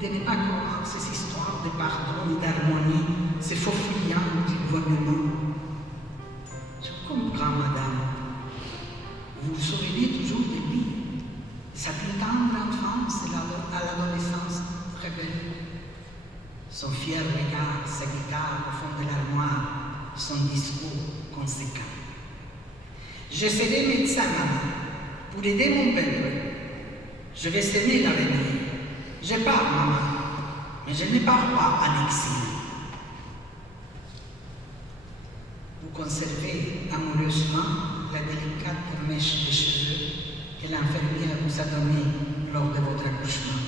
tenez pas croire ces histoires de pardon et d'harmonie, ces faux fuyants du gouvernement. Je comprends, madame. Vous vous souvenez toujours de lui, sa plus tendre enfance à l'adolescence rebelle. Son fier regard, sa guitare au fond de l'armoire, son discours conséquent. Je serai médecin, maman, pour aider mon peuple. Je vais s'aimer l'avenir. Je pars, maman, mais je ne pars pas en exil. Vous conservez amoureusement la délicate mèche de cheveux que l'infirmière vous a donnée lors de votre accouchement.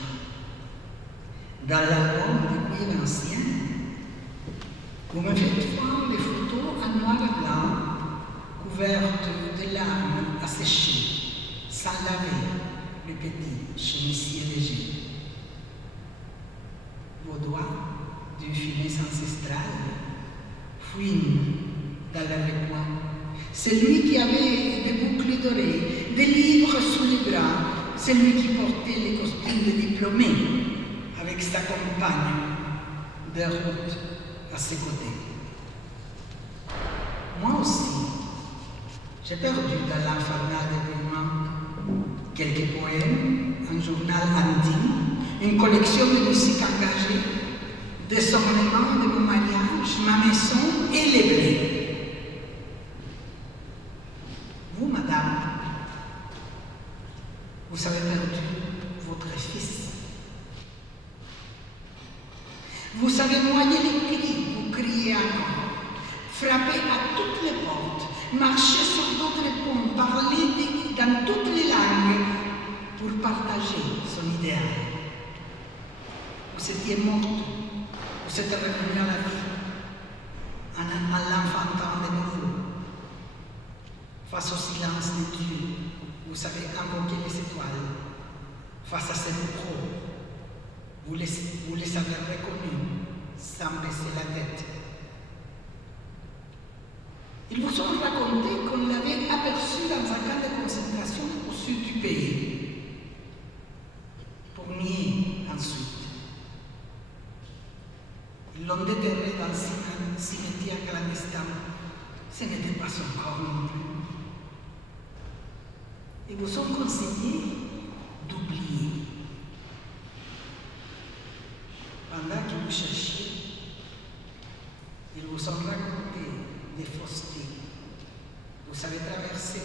Dans l'album de cuir ancien, vous me faites voir les photos en noir et blanc, couvertes de larmes asséchées, sans laver le petit chemisier léger. Vos doigts, d'une finesse ancestrale, fouinent dans le recoin. Celui qui avait des boucles dorées, des livres sous les bras, celui qui portait les costumes de diplômé, avec sa compagne de route à ses côtés. Moi aussi, j'ai perdu dans l'infernal déploiement quelques poèmes, un journal intime, une collection de musique engagée, des ornements de mon mariage, ma maison et les blés. Vous, madame, vous avez perdu votre fils. Vous avez noyé les cris pour crier encore, frapper à toutes les portes, marcher sur d'autres ponts, parler dans toutes les langues pour partager son idéal. Vous étiez morte, vous êtes revenu à la vie, en l'enfantant de nouveau. Face au silence de Dieu, vous avez invoqué les étoiles. Face à ces micros, vous les avez reconnus sans baisser la tête. Ils vous ont raconté qu'on l'avait aperçu dans un camp de concentration au sud du pays, pour nier ensuite. Ils l'ont déterré dans un cimetière clandestin. Ce n'était pas son corps non plus. Ils vous ont conseillé d'oublier. Pendant que vous cherchiez, ils vous ont raconté des faussetés. Vous avez traversé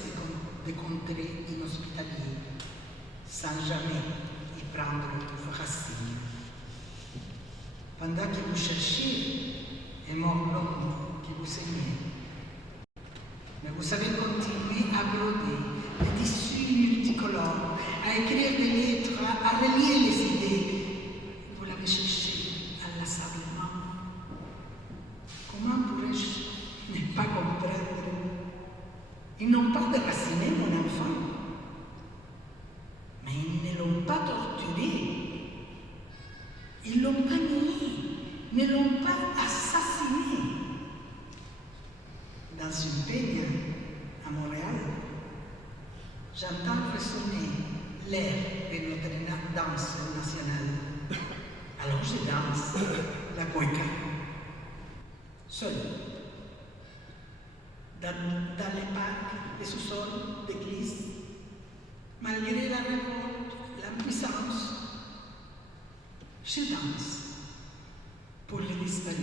des contrées inhospitalières sans jamais y prendre racine. Pendant que vous cherchiez, est mort l'homme qui vous aimait. Mais vous avez continué à broder des tissus multicolores, à écrire des lettres, à relier les idées. Vous l'avez cherché inlassablement. Comment pourrais-je ne pas comprendre? Ils n'ont pas déraciné mon enfant, mais ils ne l'ont pas torturé. Ils ne l'ont pas nié, ne l'ont pas assassiné. Dans une peigne à Montréal, j'entends résonner l'air de notre danse nationale. Alors je danse la cueca, seul, dans les parcs, les sous-sols d'église, malgré la révolte, l'impuissance. Je danse pour les disparus.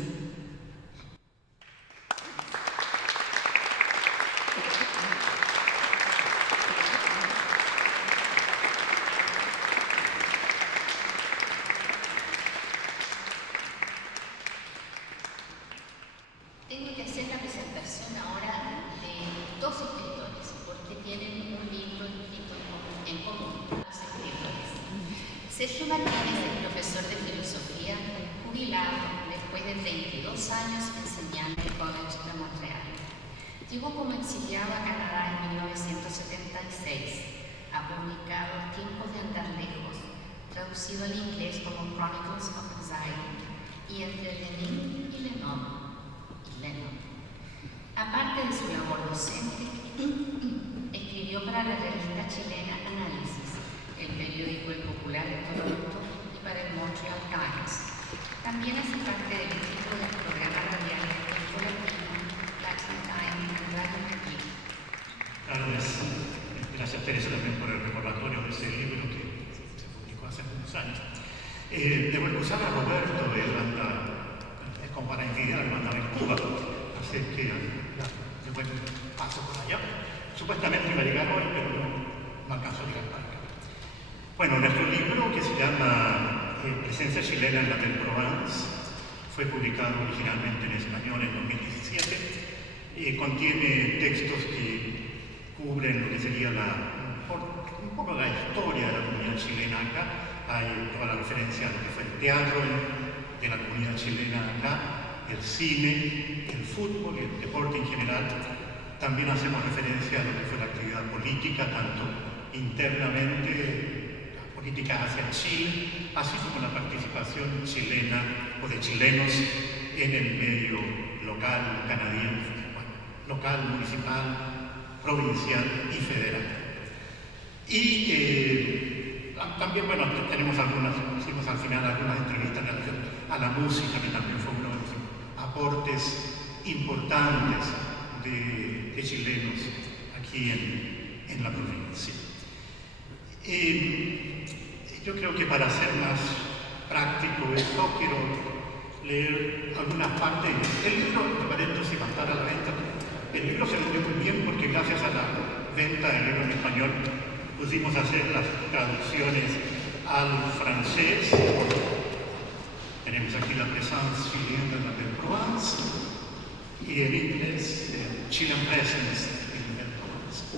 Tengo que hacer la presentación ahora de dos escritores, porque tienen un libro escrito en común, los escritores. Sergio Martínez es profesor de filosofía, jubilado después de 32 años enseñando en el College de Montreal. Llegó como exiliado a Canadá en 1976. Ha publicado Tiempos de andar lejos, traducido al inglés como Chronicles of Exile, y Entre Lenin y Lennon. Aparte de su labor docente, escribió para la revista chilena Análisis, el periódico El Popular de Toronto y para el Montreal Times. También hace parte del equipo del programa radial Tiempo Latino, Latin Time en Radio Medellín. Gracias Teresa también por el recordatorio de ese libro que se publicó hace algunos años. Debo excusar a Roberto, él anda como para envidiar, mandaba en Cuba, así que de buen paso por allá. Supuestamente iba a llegar hoy, pero no alcanzó a llegar para acá. Bueno, nuestro libro, que se llama Presencia chilena en la Provence, fue publicado originalmente en español en 2017. Contiene textos que cubren lo que sería un poco la historia de la comunidad chilena acá. Hay toda la referencia a lo que fue el teatro de la comunidad chilena acá, el cine, el fútbol y el deporte en general. También hacemos referencia a lo que fue la actividad política, tanto internamente, política hacia Chile, así como la participación chilena o de chilenos en el medio local canadiense, local, municipal, provincial y federal. Y también, bueno, hicimos al final algunas entrevistas en relación a la música, que también fue uno de los aportes importantes de chilenos aquí en la provincia. Yo creo que para ser más práctico esto, quiero leer algunas partes. El libro, de paréntesis, va a estar a la venta. El libro se vendió muy bien porque gracias a la venta del libro en español pudimos hacer las traducciones al francés. Tenemos aquí la Présence chilienne de la Provence y en inglés Chilean Presence in la Provence.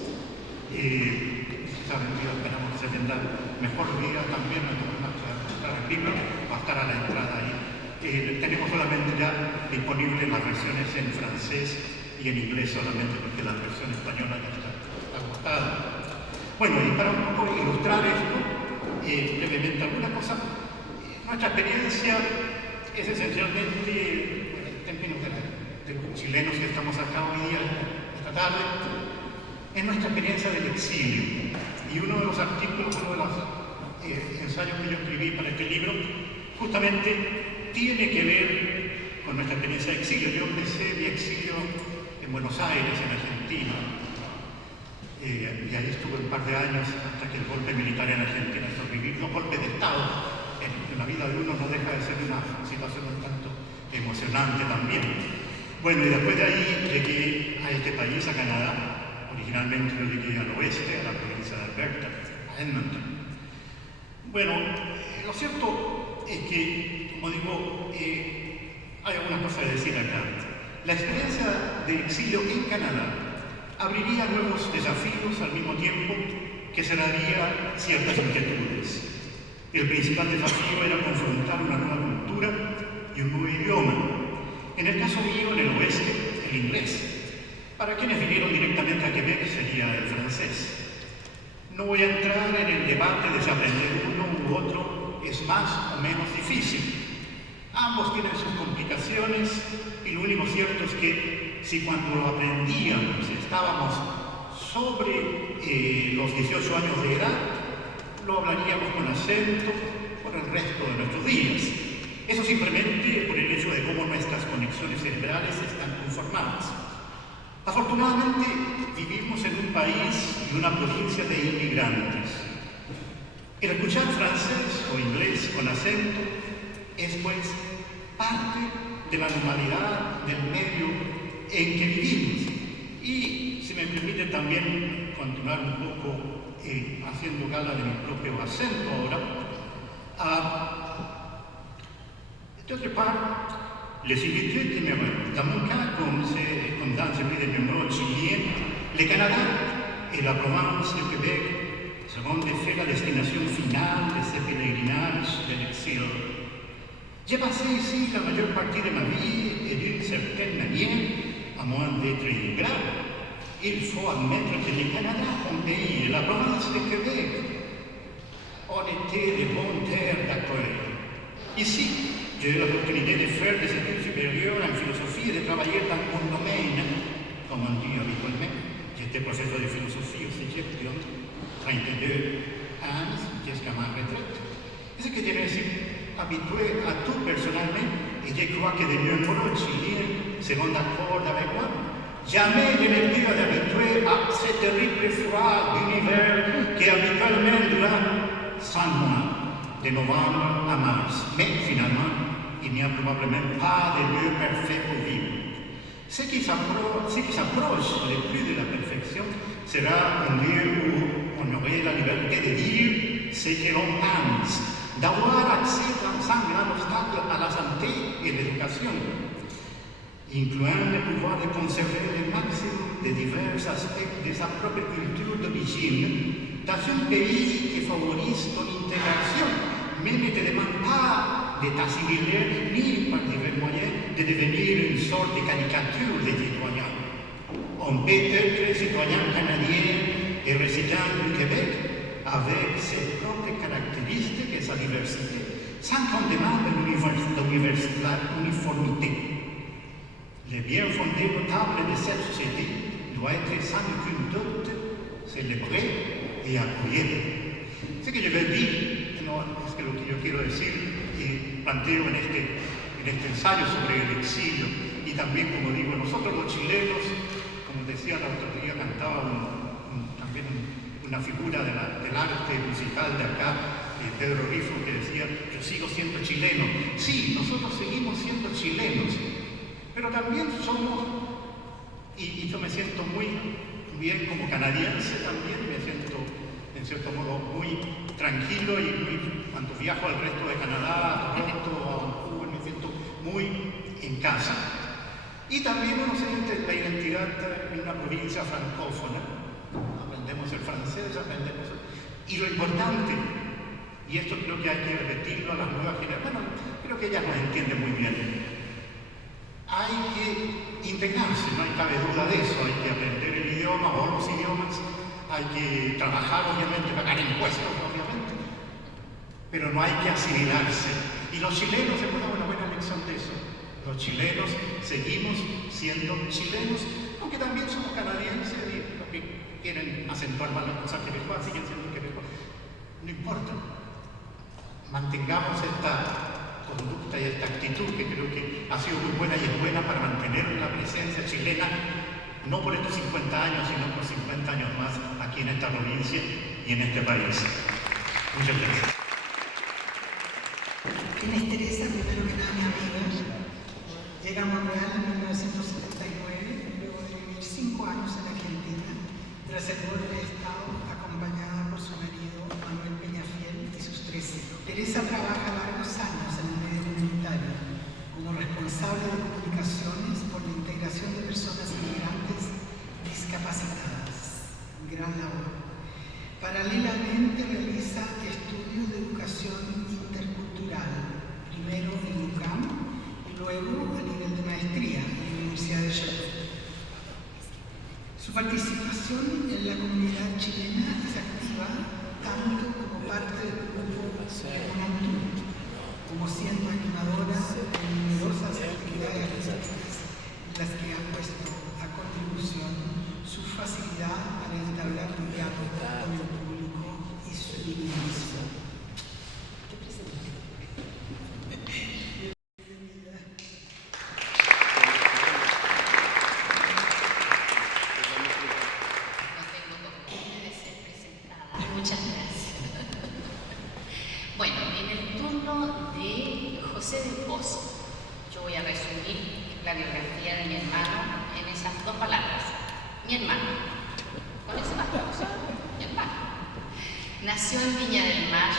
Esperamos que se venda mejor día también, el libro va a estar a la entrada ahí. Tenemos solamente ya disponibles las versiones en francés y en inglés solamente, porque la versión española ya está agotada. Bueno, y para un poco ilustrar esto, brevemente alguna cosa, nuestra experiencia es esencialmente, en términos de los chilenos que estamos acá hoy día, esta tarde, es nuestra experiencia del exilio. Y uno de los artículos, uno de los ensayos que yo escribí para este libro, justamente tiene que ver con nuestra experiencia de exilio. Yo empecé mi exilio en Buenos Aires, en Argentina, y ahí estuve un par de años hasta que el golpe militar en Argentina hizo vivir los golpes de Estado. En la vida de uno no deja de ser una situación un tanto emocionante también. Bueno, y después de ahí llegué a este país, a Canadá. Originalmente yo llegué al oeste, a la provincia de Alberta, a Edmonton. Bueno, lo cierto es que, como digo, hay algunas cosas que decir acá. La experiencia de exilio en Canadá abriría nuevos desafíos al mismo tiempo que cerraría ciertas inquietudes. El principal desafío era confrontar una nueva cultura y un nuevo idioma. En el caso mío, en el oeste, el inglés. Para quienes vinieron directamente a Quebec sería el francés. No voy a entrar en el debate de si aprender uno u otro es más o menos difícil. Ambos tienen sus complicaciones y lo único cierto es que si cuando lo aprendíamos estábamos sobre los 18 años de edad, lo hablaríamos con acento por el resto de nuestros días. Eso simplemente por el hecho de cómo nuestras conexiones cerebrales están conformadas. Afortunadamente vivimos en un país y una provincia de inmigrantes. El escuchar francés o inglés con acento es pues parte de la normalidad del medio en que vivimos. Y si me permite también continuar un poco haciendo gala de mi propio acento ahora, d'autre part, les similitudes demeurent. Dans mon cas, comme dans celui de numéro chilien, le Canada et la province de Québec seront de fait la destination finale de ce pèlerinage de l'exil. J'ai passé ici la majeure partie de ma vie et d'une certaine manière, à moins d'être ingrat, il faut admettre que le Canada, mon pays, et la province de Québec ont été de bonnes terres d'accueil. Ici, j'ai eu l'opportunité de faire des études supérieures en philosophie et de travailler dans mon domaine, comme on dit habituellement. J'étais professeur de philosophie au cégep durant 32 ans jusqu'à ma retraite. Et ce que quiere decir habitué à tout personnellement et je crois que de nombreux Chiliens seront d'accord avec moi. Jamais je n'ai pu habitué à ce terrible froid d'hiver qui habituellement dure 5 mois, de novembre à mars. Mais finalement, il n'y a probablement pas de lieu parfait pour vivre. Ce qui s'approche le plus de la perfection sera un lieu où on aurait la liberté de dire ce que l'on pense, d'avoir accès sans grand obstacle à la santé et l'éducation, incluant le pouvoir de conserver le maximum de divers aspects de sa propre culture d'origine dans un pays qui favorise ton intégration, mais ne te demande pas de t'assimiler ni par divers moyens de devenir une sorte de caricature de citoyen. On peut être citoyen canadien et résident du Québec avec ses propres caractéristiques et sa diversité, sans qu'on demande l'uniformité. Le bien fondé notable de cette société doit être sans aucun doute célébré y accueillir. Ce que je veux dire, no, es que lo que yo quiero decir y planteo en este ensayo sobre el exilio, y también, como digo, nosotros los chilenos, como decía el otro día, cantaba también una figura del arte musical de acá, Pedro Rifo, que decía, yo sigo siendo chileno. Sí, nosotros seguimos siendo chilenos, pero también somos, y yo me siento muy bien como canadiense también, me siento en cierto modo muy tranquilo y cuando viajo al resto de Canadá, a Toronto, a Vancouver, me siento muy en casa. Y también uno siente la identidad en una provincia francófona, aprendemos el francés, y lo importante, y esto creo que hay que repetirlo a las nuevas generaciones, bueno, creo que ellas nos entienden muy bien, hay que integrarse, no hay cabe duda de eso, hay que aprender el idioma o los idiomas, hay que trabajar obviamente, pagar impuestos obviamente, pero no hay que asimilarse. Y los chilenos hemos dado una buena lección de eso. Los chilenos seguimos siendo chilenos, aunque también somos canadienses y los que quieren acentuar más las cosas quebecois siguen siendo quebecois. No importa. Mantengamos esta conducta y esta actitud que creo que ha sido muy buena y es buena para mantener la presencia chilena, no por estos 50 años, sino por 50 años más aquí en esta provincia y en este país. Muchas gracias. Inés Teresa, primero que nada, mi amiga. Llega a Montreal en 1979, luego de vivir 5 años en Argentina, tras el golpe de Estado, acompañada por su marido Manuel Peñafiel y sus 3 hijos. Teresa trabaja largos años en el medio comunitario como responsable de comunicaciones por la integración de personas migrantes discapacitadas. Gran labor. Paralelamente realiza estudios de educación intercultural, primero en UCAM y luego a nivel de maestría en la Universidad de Sheffield. Su participación en la comunidad chilena es activa tanto como parte del grupo UNATUR, como siendo animadora en numerosas actividades artísticas en las que ha puesto a contribución su facilidad para entablar un diálogo con el público y su dinamismo. Muchas gracias. Bueno, en el turno de José del Pozo, yo voy a resumir la biografía de mi hermano en esas 2 palabras. Mi hermano. Con ese bastón, mi hermano. Nació en Viña del Mar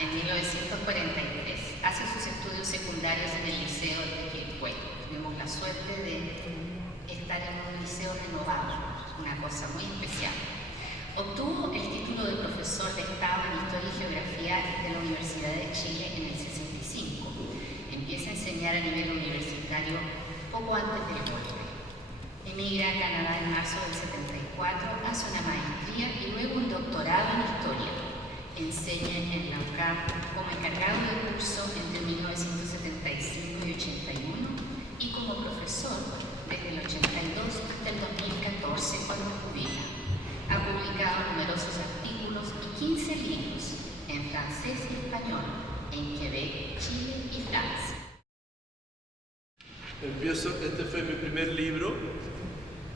en 1943. Hace sus estudios secundarios en el Liceo de Quilpué. Tuvimos la suerte de estar en un liceo renovado, una cosa muy especial. Obtuvo el título de profesor de Estado en Historia y Geografía de la Universidad de Chile en el 65. Empieza a enseñar a nivel universitario poco antes del golpe. Emigra a Canadá en marzo del 74, hace una maestría y luego un doctorado en Historia. Enseña en la UCAM como encargado de curso entre 1975 y 81 y como profesor desde el 82 hasta el 2014 cuando jubila. Ha publicado numerosos artículos y 15 libros en francés y español en Quebec, Chile Empiezo, este fue mi primer libro,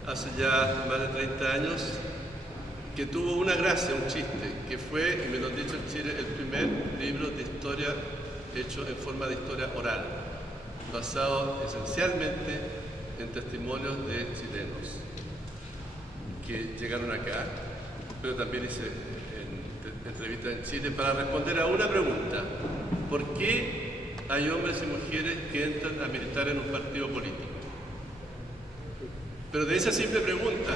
hace ya más de 30 años, que tuvo una gracia, un chiste, que fue, y me lo han dicho en Chile, el primer libro de historia hecho en forma de historia oral, basado esencialmente en testimonios de chilenos que llegaron acá, pero también hice entrevistas en Chile para responder a una pregunta: ¿por qué hay hombres y mujeres que entran a militar en un partido político? Pero de esa simple pregunta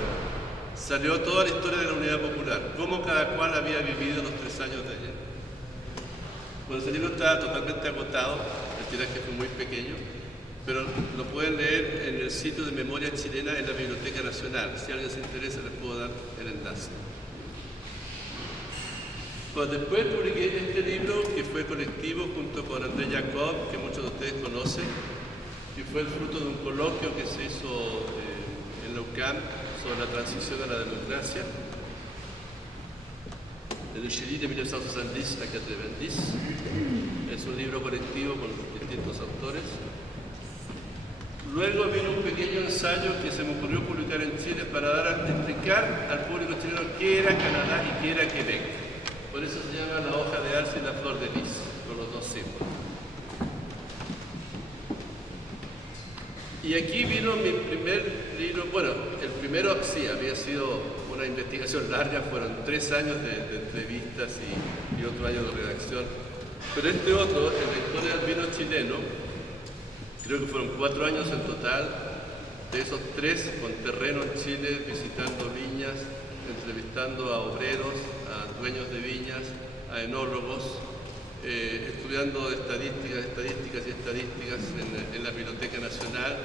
salió toda la historia de la Unidad Popular, cómo cada cual había vivido los 3 años de ayer. Bueno, ese libro está totalmente agotado, el tiraje fue muy pequeño, pero lo pueden leer en el sitio de Memoria Chilena en la Biblioteca Nacional. Si a alguien se interesa, les puedo dar el enlace. Pues después publiqué este libro, que fue colectivo junto con André Jacob, que muchos de ustedes conocen, y fue el fruto de un coloquio que se hizo en la UCAM sobre la transición a la democracia, de Chile de 1970 a 90. Es un libro colectivo con distintos autores. Luego vino un pequeño ensayo que se me ocurrió publicar en Chile para explicar al público chileno qué era Canadá y qué era Quebec. Por eso se llama La hoja de arce y la flor de lis, con los dos símbolos. Y aquí vino mi primer libro. Bueno, el primero sí había sido una investigación larga, fueron 3 años de entrevistas y otro año de redacción. Pero este otro, en la historia del vino chileno, creo que fueron 4 años en total, de esos 3 con terreno en Chile, visitando viñas, entrevistando a obreros, a dueños de viñas, a enólogos, estudiando estadísticas en la Biblioteca Nacional,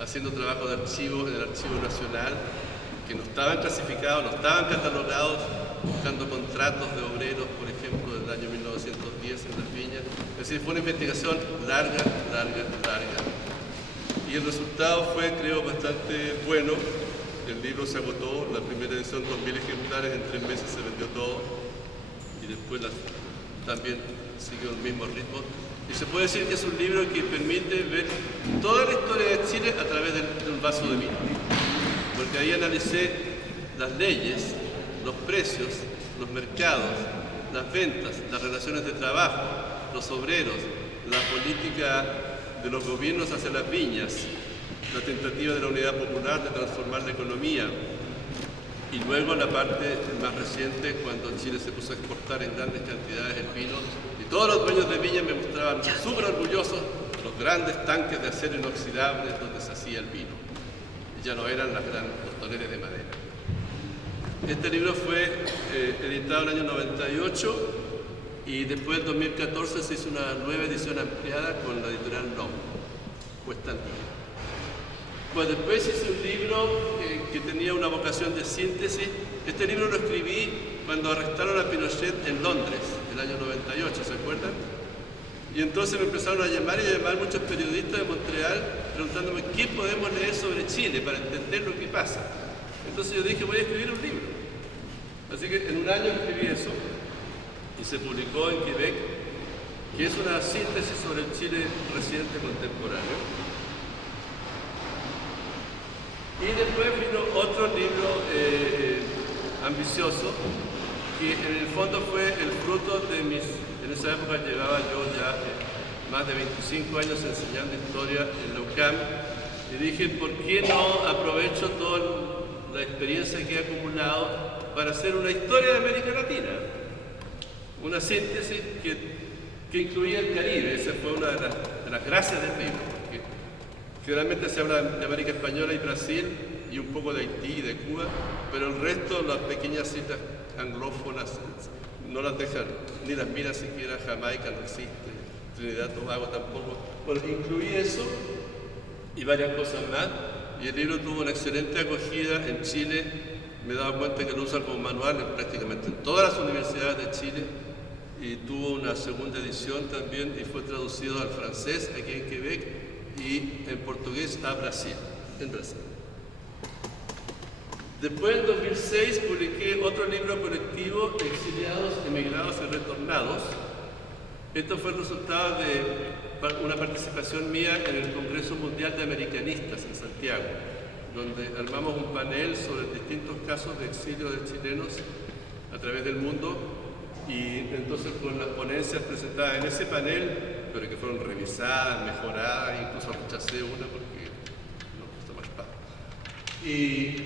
haciendo trabajo de archivo en el Archivo Nacional, que no estaban clasificados, no estaban catalogados, buscando contratos de obreros, por ejemplo, del año 1910 en las viñas. Es decir, fue una investigación larga. Y el resultado fue, creo, bastante bueno. El libro se agotó, la primera edición 2.000 ejemplares, en 3 meses se vendió todo. Y después también siguió el mismo ritmo. Y se puede decir que es un libro que permite ver toda la historia de Chile a través de un vaso de vino. Porque ahí analicé las leyes, los precios, los mercados, las ventas, las relaciones de trabajo, los obreros, la política de los gobiernos hacia las viñas, la tentativa de la Unidad Popular de transformar la economía, y luego la parte más reciente, cuando Chile se puso a exportar en grandes cantidades el vino, y todos los dueños de viña me mostraban súper orgullosos los grandes tanques de acero inoxidable donde se hacía el vino. Y ya no eran los toneles de madera. Este libro fue editado en el año 98 y después en 2014 se hizo una nueva edición ampliada con la editorial NOM, Cuesta al Día. Pues después hice un libro que tenía una vocación de síntesis. Este libro lo escribí cuando arrestaron a Pinochet en Londres, el año 98, ¿se acuerdan? Y entonces me empezaron a llamar muchos periodistas de Montreal preguntándome qué podemos leer sobre Chile para entender lo que pasa. Entonces yo dije, voy a escribir un libro. Así que en un año escribí eso y se publicó en Quebec, que es una síntesis sobre el Chile reciente contemporáneo. Y después vino otro libro ambicioso, que en el fondo fue el fruto de en esa época llevaba yo ya más de 25 años enseñando historia en la UCAM, y dije, ¿por qué no aprovecho toda la experiencia que he acumulado para hacer una historia de América Latina? Una síntesis que incluía el Caribe. Esa fue una de las gracias del libro. Generalmente se habla de América Española y Brasil y un poco de Haití y de Cuba, pero el resto, las pequeñas islas anglófonas, no las dejan, ni las miras siquiera. Jamaica no existe, Trinidad Tobago tampoco. Bueno, incluí eso y varias cosas más, y el libro tuvo una excelente acogida en Chile. Me he dado cuenta que lo usan como manual prácticamente en todas las universidades de Chile, y tuvo una segunda edición también y fue traducido al francés aquí en Quebec y en portugués a Brasil, en Brasil. Después, en 2006, publiqué otro libro colectivo, Exiliados, Emigrados y Retornados. Esto fue el resultado de una participación mía en el Congreso Mundial de Americanistas en Santiago, donde armamos un panel sobre distintos casos de exilio de chilenos a través del mundo, y entonces con las ponencias presentadas en ese panel, pero que fueron revisadas, mejoradas, incluso rechacé una porque no costó más pago. Y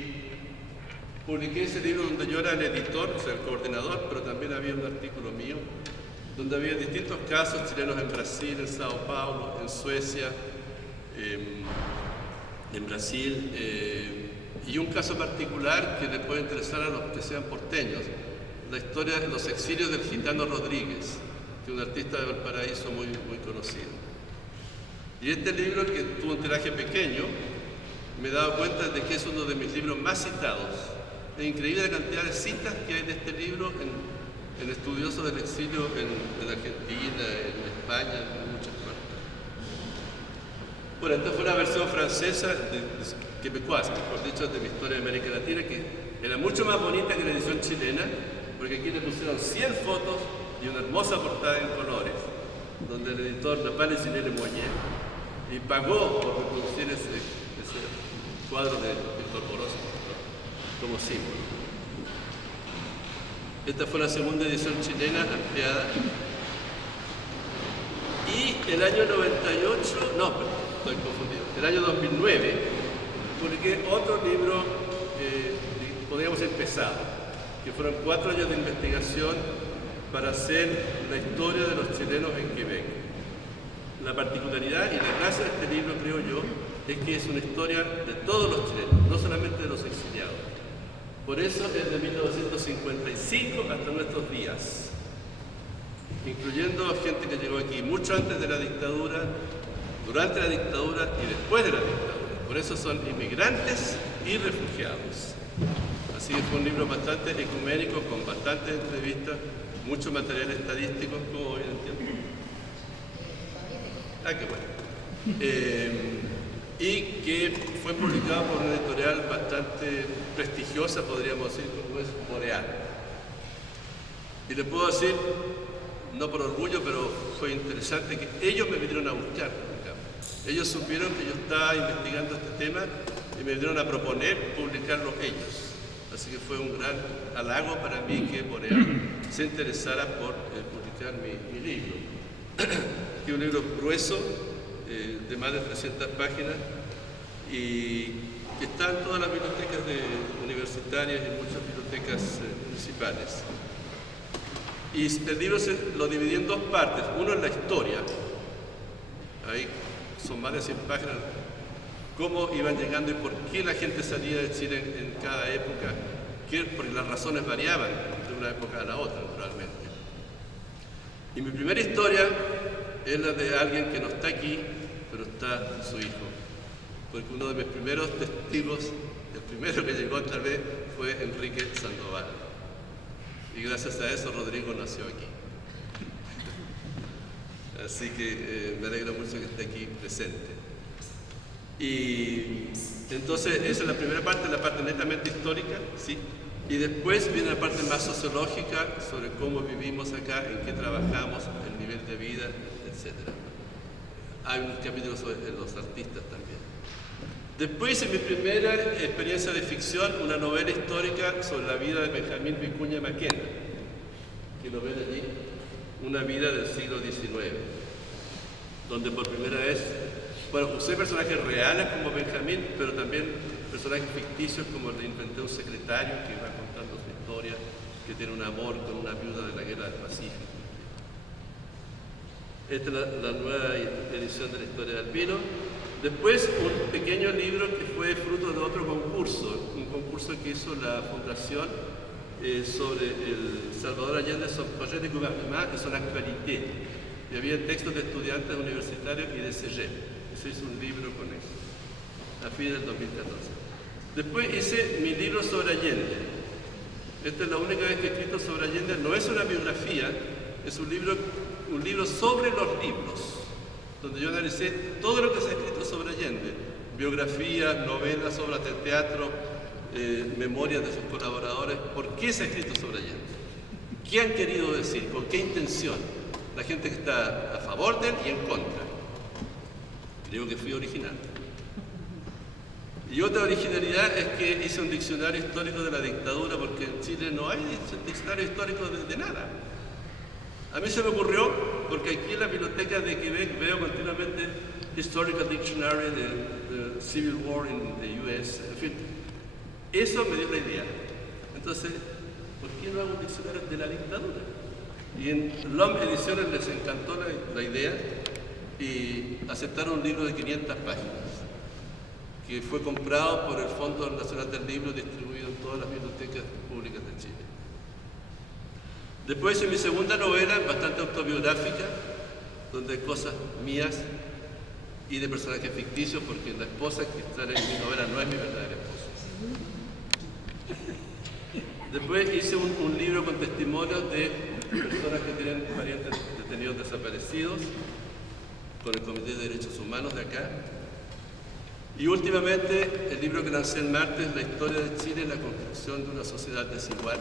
publiqué ese libro donde yo era el editor, o sea, el coordinador, pero también había un artículo mío, donde había distintos casos chilenos en Brasil, en Sao Paulo, en Suecia, en Brasil, y un caso particular que le puede interesar a los que sean porteños, la historia de los exilios del gitano Rodríguez, que es un artista de Valparaíso muy conocido. Y este libro, que tuvo un tiraje pequeño, me he dado cuenta de que es uno de mis libros más citados. Es increíble la cantidad de citas que hay de este libro en estudiosos del exilio en Argentina, en España, en muchas partes. Bueno, esta fue una versión francesa quebecoise, mejor dicho, de mi historia de América Latina, que era mucho más bonita que la edición chilena, porque aquí le pusieron 100 fotos y una hermosa portada en colores, donde el editor Napalé Ginelle Moyer y pagó por reproducir ese cuadro de Víctor Boroso como símbolo. Esta fue la segunda edición chilena ampliada. Y el año 98, no, perdón, estoy confundido, el año 2009 publiqué otro libro, podríamos decir pesado, que fueron 4 años de investigación para hacer la historia de los chilenos en Quebec. La particularidad y la gracia de este libro, creo yo, es que es una historia de todos los chilenos, no solamente de los exiliados. Por eso es de 1955 hasta nuestros días, incluyendo a gente que llegó aquí mucho antes de la dictadura, durante la dictadura y después de la dictadura. Por eso son inmigrantes y refugiados. Así que fue un libro bastante ecuménico, con bastantes entrevistas, mucho material estadístico, como hoy en el tiempo. Qué bueno. Y que fue publicado por una editorial bastante prestigiosa, podríamos decir, como es Boreal. Y le puedo decir, no por orgullo, pero fue interesante que ellos me vinieron a buscar. Ellos supieron que yo estaba investigando este tema y me vinieron a proponer publicarlo ellos. Así que fue un gran halago para mí que Boreal se interesara por publicar mi libro. Que es un libro grueso, de más de 300 páginas, y que está en todas las bibliotecas universitarias y muchas bibliotecas municipales. Y el libro lo dividí en 2 partes. Uno es la historia, ahí son más de 100 páginas, cómo iban llegando y por qué la gente salía de Chile en cada época, porque las razones variaban de una época a la otra, naturalmente. Y mi primera historia es la de alguien que no está aquí, pero está su hijo. Porque uno de mis primeros testigos, el primero que llegó tal vez, fue Enrique Sandoval. Y gracias a eso Rodrigo nació aquí. Así que me alegro mucho que esté aquí presente. Y entonces esa es la primera parte, la parte netamente histórica, ¿sí? Y después viene la parte más sociológica sobre cómo vivimos acá, en qué trabajamos, el nivel de vida, etc. Hay un capítulo sobre los artistas también. Después, en mi primera experiencia de ficción, una novela histórica sobre la vida de Benjamín Vicuña Maquena, que lo ven allí, una vida del siglo XIX, donde por primera vez, bueno, usé personajes reales como Benjamín, pero también personajes ficticios como le inventé un secretario que va contando su historia, que tiene un amor con una viuda de la Guerra del Pacífico. Esta es la nueva edición de la historia del vino. Después, un pequeño libro que fue fruto de otro concurso, un concurso que hizo la Fundación sobre el Salvador Allende, son projet de gouvernement et son actualité. Y había textos de estudiantes universitarios y de CEGEP. Se hizo un libro con eso, a fines del 2014. Después hice mi libro sobre Allende. Esta es la única vez que he escrito sobre Allende. No es una biografía, es un libro sobre los libros, donde yo analicé todo lo que se ha escrito sobre Allende, biografías, novelas, obras de teatro, memorias de sus colaboradores. ¿Por qué se ha escrito sobre Allende? ¿Qué han querido decir? ¿Con qué intención? La gente que está a favor de él y en contra. Digo que fui original. Y otra originalidad es que hice un diccionario histórico de la dictadura, porque en Chile no hay diccionario histórico de nada. A mí se me ocurrió, porque aquí en la biblioteca de Quebec veo continuamente Historical Dictionary de Civil War in the US, en fin. Eso me dio la idea. Entonces, ¿por qué no hago un diccionario de la dictadura? Y en LOM Ediciones les encantó la idea y aceptaron un libro de 500 páginas, que fue comprado por el Fondo Nacional del Libro y distribuido en todas las bibliotecas públicas de Chile. Después hice mi segunda novela, bastante autobiográfica, donde hay cosas mías y de personajes ficticios, porque la esposa que sale en mi novela no es mi verdadera esposa. Después hice un libro con testimonios de personas que tienen parientes detenidos desaparecidos, con el Comité de Derechos Humanos de acá. Y últimamente, el libro que lancé el martes, La historia de Chile y la construcción de una sociedad desigual,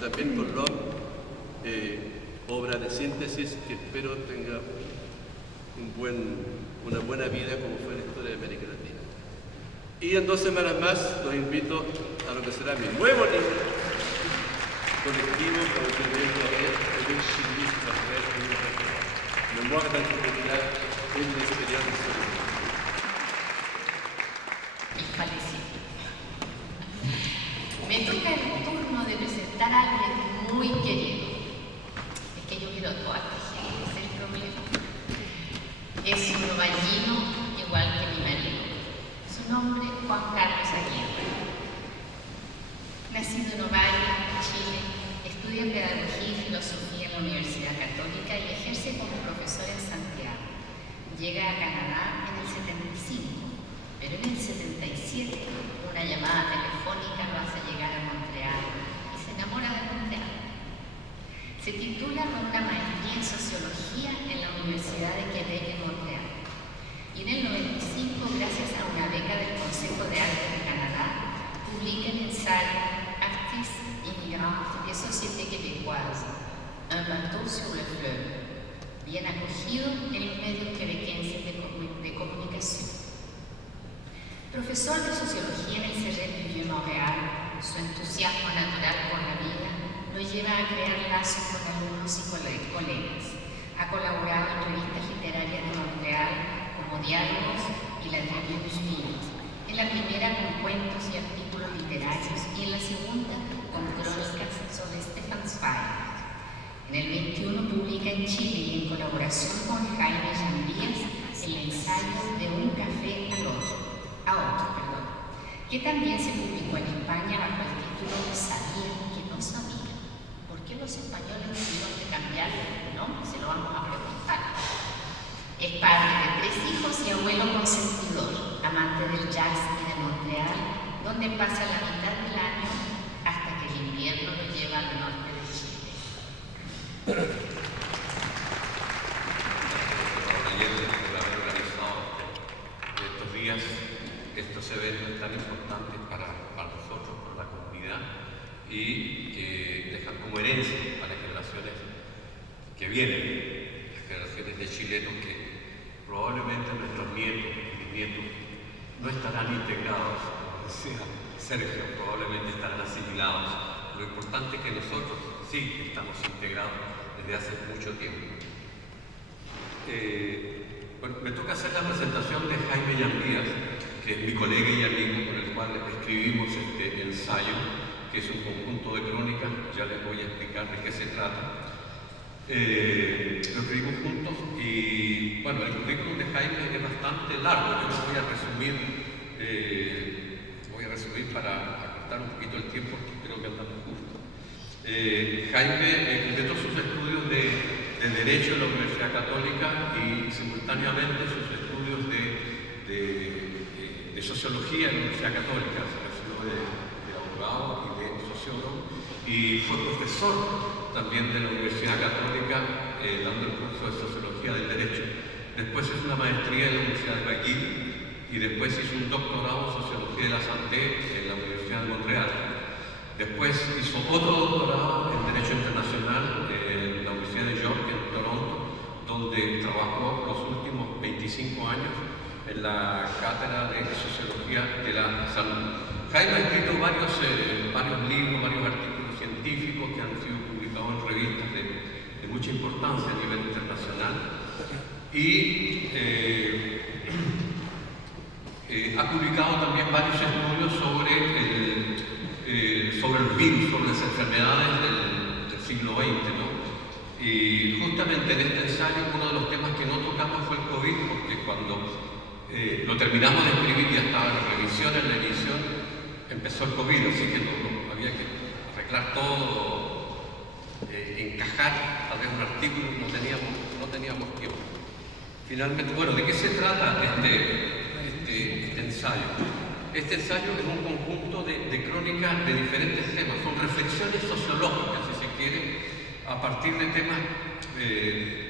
también con LOM, obra de síntesis que espero tenga una buena vida como fue la historia de América Latina. Y en 2 semanas más los invito a lo que será mi nuevo libro colectivo con el que vengo a ver el chilista Memoria de la Comunidad en la experiencia. Me toca el turno de presentar a alguien muy querido. Es que yo quiero a toda esta gente, ese es el problema. Es un novallino igual que mi marido. Su nombre, Juan Carlos Aguirre. Nacido en Ovalle, Chile, estudia Pedagogía y Filosofía en la Universidad Católica y ejerce como profesor en Santiago. Llega a Canadá en el 75, pero en el 77 una llamada telefónica lo hace llegar a Montreal y se enamora de Montreal. Se titula con una maestría en Sociología en la Universidad de Quebec en Montreal. Y en el 95, gracias a una beca del Consejo de Arte de Canadá, publica el ensayo Artistes, Immigrantes et Société Québécoise, un bateau sur le fleuve, bien acogido en los medios quebequenses de comunicación. Profesor de Sociología en el Cégep du Vieux-Montréal, su entusiasmo natural por la vida lo lleva a crear lazos con alumnos y colegas. Ha colaborado en revistas literarias de Montreal como Diálogos y La Tribune du Juillet, en la primera con cuentos y artículos literarios y en la segunda con crónicas sobre Stefan Zweig. En el 21 publica en Chile y en colaboración con Jaime Llambías el ensayo De un café a otro, que también se publicó en España bajo el título Sabían que no sabían. ¿Por qué los españoles tuvieron que cambiar el nombre? Se lo vamos a preguntar. Es padre de 3 hijos y abuelo consentidor, amante del jazz y de Montreal, donde pasa la mitad del año hasta que el invierno lo lleva al norte de Chile. Por haber organizado estos días estos eventos tan importantes para nosotros, para la comunidad, y que dejan como herencia a las generaciones que vienen, las generaciones de chilenos que probablemente nuestros nietos y bisnietos no estarán integrados, como decía Sergio, probablemente estarán asimilados. Lo importante es que nosotros sí estamos integrados desde hace mucho tiempo. Bueno, me toca hacer la presentación de Jaime Llambías, que es mi colega y amigo con el cual escribimos este ensayo, que es un conjunto de crónicas. Ya les voy a explicar de qué se trata. Lo escribimos juntos y bueno, el currículum de Jaime es bastante largo. Yo lo voy a resumir para acortar un poquito el tiempo, porque creo que andamos justo. Jaime completó sus estudios de Derecho en la Universidad Católica y simultáneamente sus estudios de Sociología en la Universidad Católica. Se recibió de abogado y de sociólogo y fue profesor también de la Universidad Católica dando el curso de Sociología del Derecho. Después hizo una maestría en la Universidad de McGill y después hizo un doctorado en Sociología de la Santé en la Universidad de Montreal. Después hizo otro doctorado en Derecho Internacional en la Universidad de York, en Toronto, donde trabajó los últimos 25 años en la Cátedra de Sociología de la Salud. Jaime ha escrito varios libros, varios artículos científicos que han sido publicados en revistas de mucha importancia a nivel internacional y ha publicado también varios estudios sobre el virus, sobre las enfermedades del siglo XX, ¿no? Y justamente en este ensayo uno de los temas que no tocamos fue el COVID, porque cuando lo terminamos de escribir y ya estaba en la revisión, en la edición, empezó el COVID, así que había que arreglar todo, encajar, tal vez un artículo, no teníamos tiempo. Finalmente, bueno, ¿de qué se trata este ensayo? Este ensayo es un conjunto de crónicas de diferentes temas, son reflexiones sociológicas, si se quiere, a partir de temas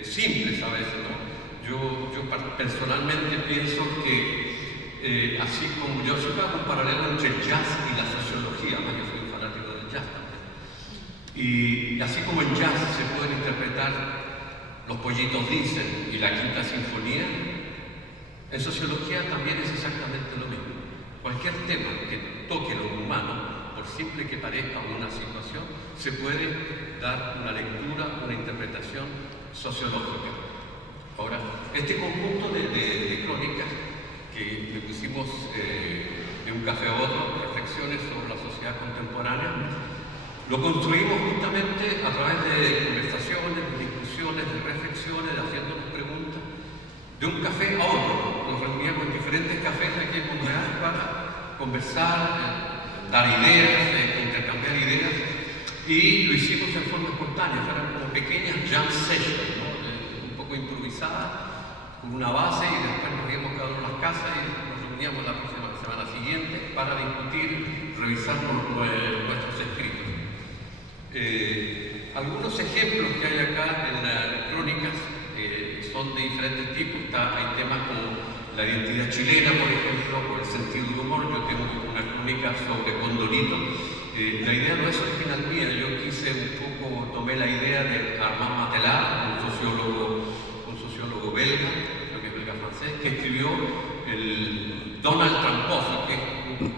simples a veces, ¿no? Yo personalmente pienso que, así como yo siempre hago un paralelo entre el jazz y la sociología, ¿no? Yo soy un fanático del jazz también. Y así como en jazz se pueden interpretar Los pollitos dicen y la Quinta Sinfonía, en sociología también es exactamente lo mismo. Cualquier tema que toque lo humano, por simple que parezca una situación, se puede dar una lectura, una interpretación sociológica. Ahora, este conjunto de crónicas que le pusimos de un café a otro, reflexiones sobre la sociedad contemporánea, lo construimos justamente a través de conversaciones, de discusiones, de reflexiones, de haciéndonos preguntas, de un café a otro. Nos reuníamos en diferentes cafés aquí en Montreal para conversar, dar ideas, intercambiar ideas, y lo hicimos en forma espontánea, eran como pequeñas jam sessions, ¿no? Un poco improvisadas, con una base, y después nos íbamos cada uno a las casas y nos reuníamos la próxima semana siguiente para discutir, revisar nuestros escritos. Algunos ejemplos que hay acá en las crónicas son de diferentes tipos. Hay temas como la identidad chilena, por ejemplo, o el sentido del humor. Yo tengo una crónica sobre Condorito. La idea no es original mía, yo tomé la idea de Armand Matelar, un sociólogo belga, creo que es belga francés, que escribió el Donald Tramposo, que es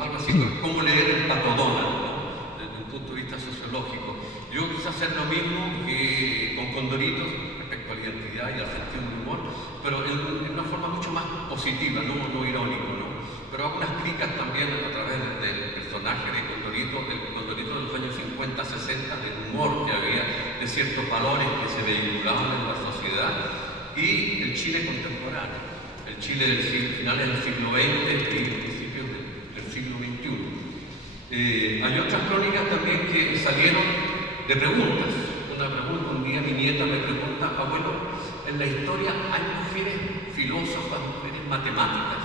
algo así como cómo leer el pato Donald, ¿no? Desde un punto de vista sociológico. Yo quise hacer lo mismo que con Condoritos respecto a la identidad y al sentido del humor, pero en una forma mucho más positiva, no irónico, ¿no? Pero hago unas críticas también a través del personaje de Condorito, de los años 50, 60, del humor que había, de ciertos valores que se vehiculaban en la sociedad, y el Chile contemporáneo, el Chile del finales del siglo XX y principios del siglo XXI. Hay otras crónicas también que salieron de preguntas. Un día mi nieta me pregunta: abuelo, en la historia hay mujeres filósofas, mujeres matemáticas.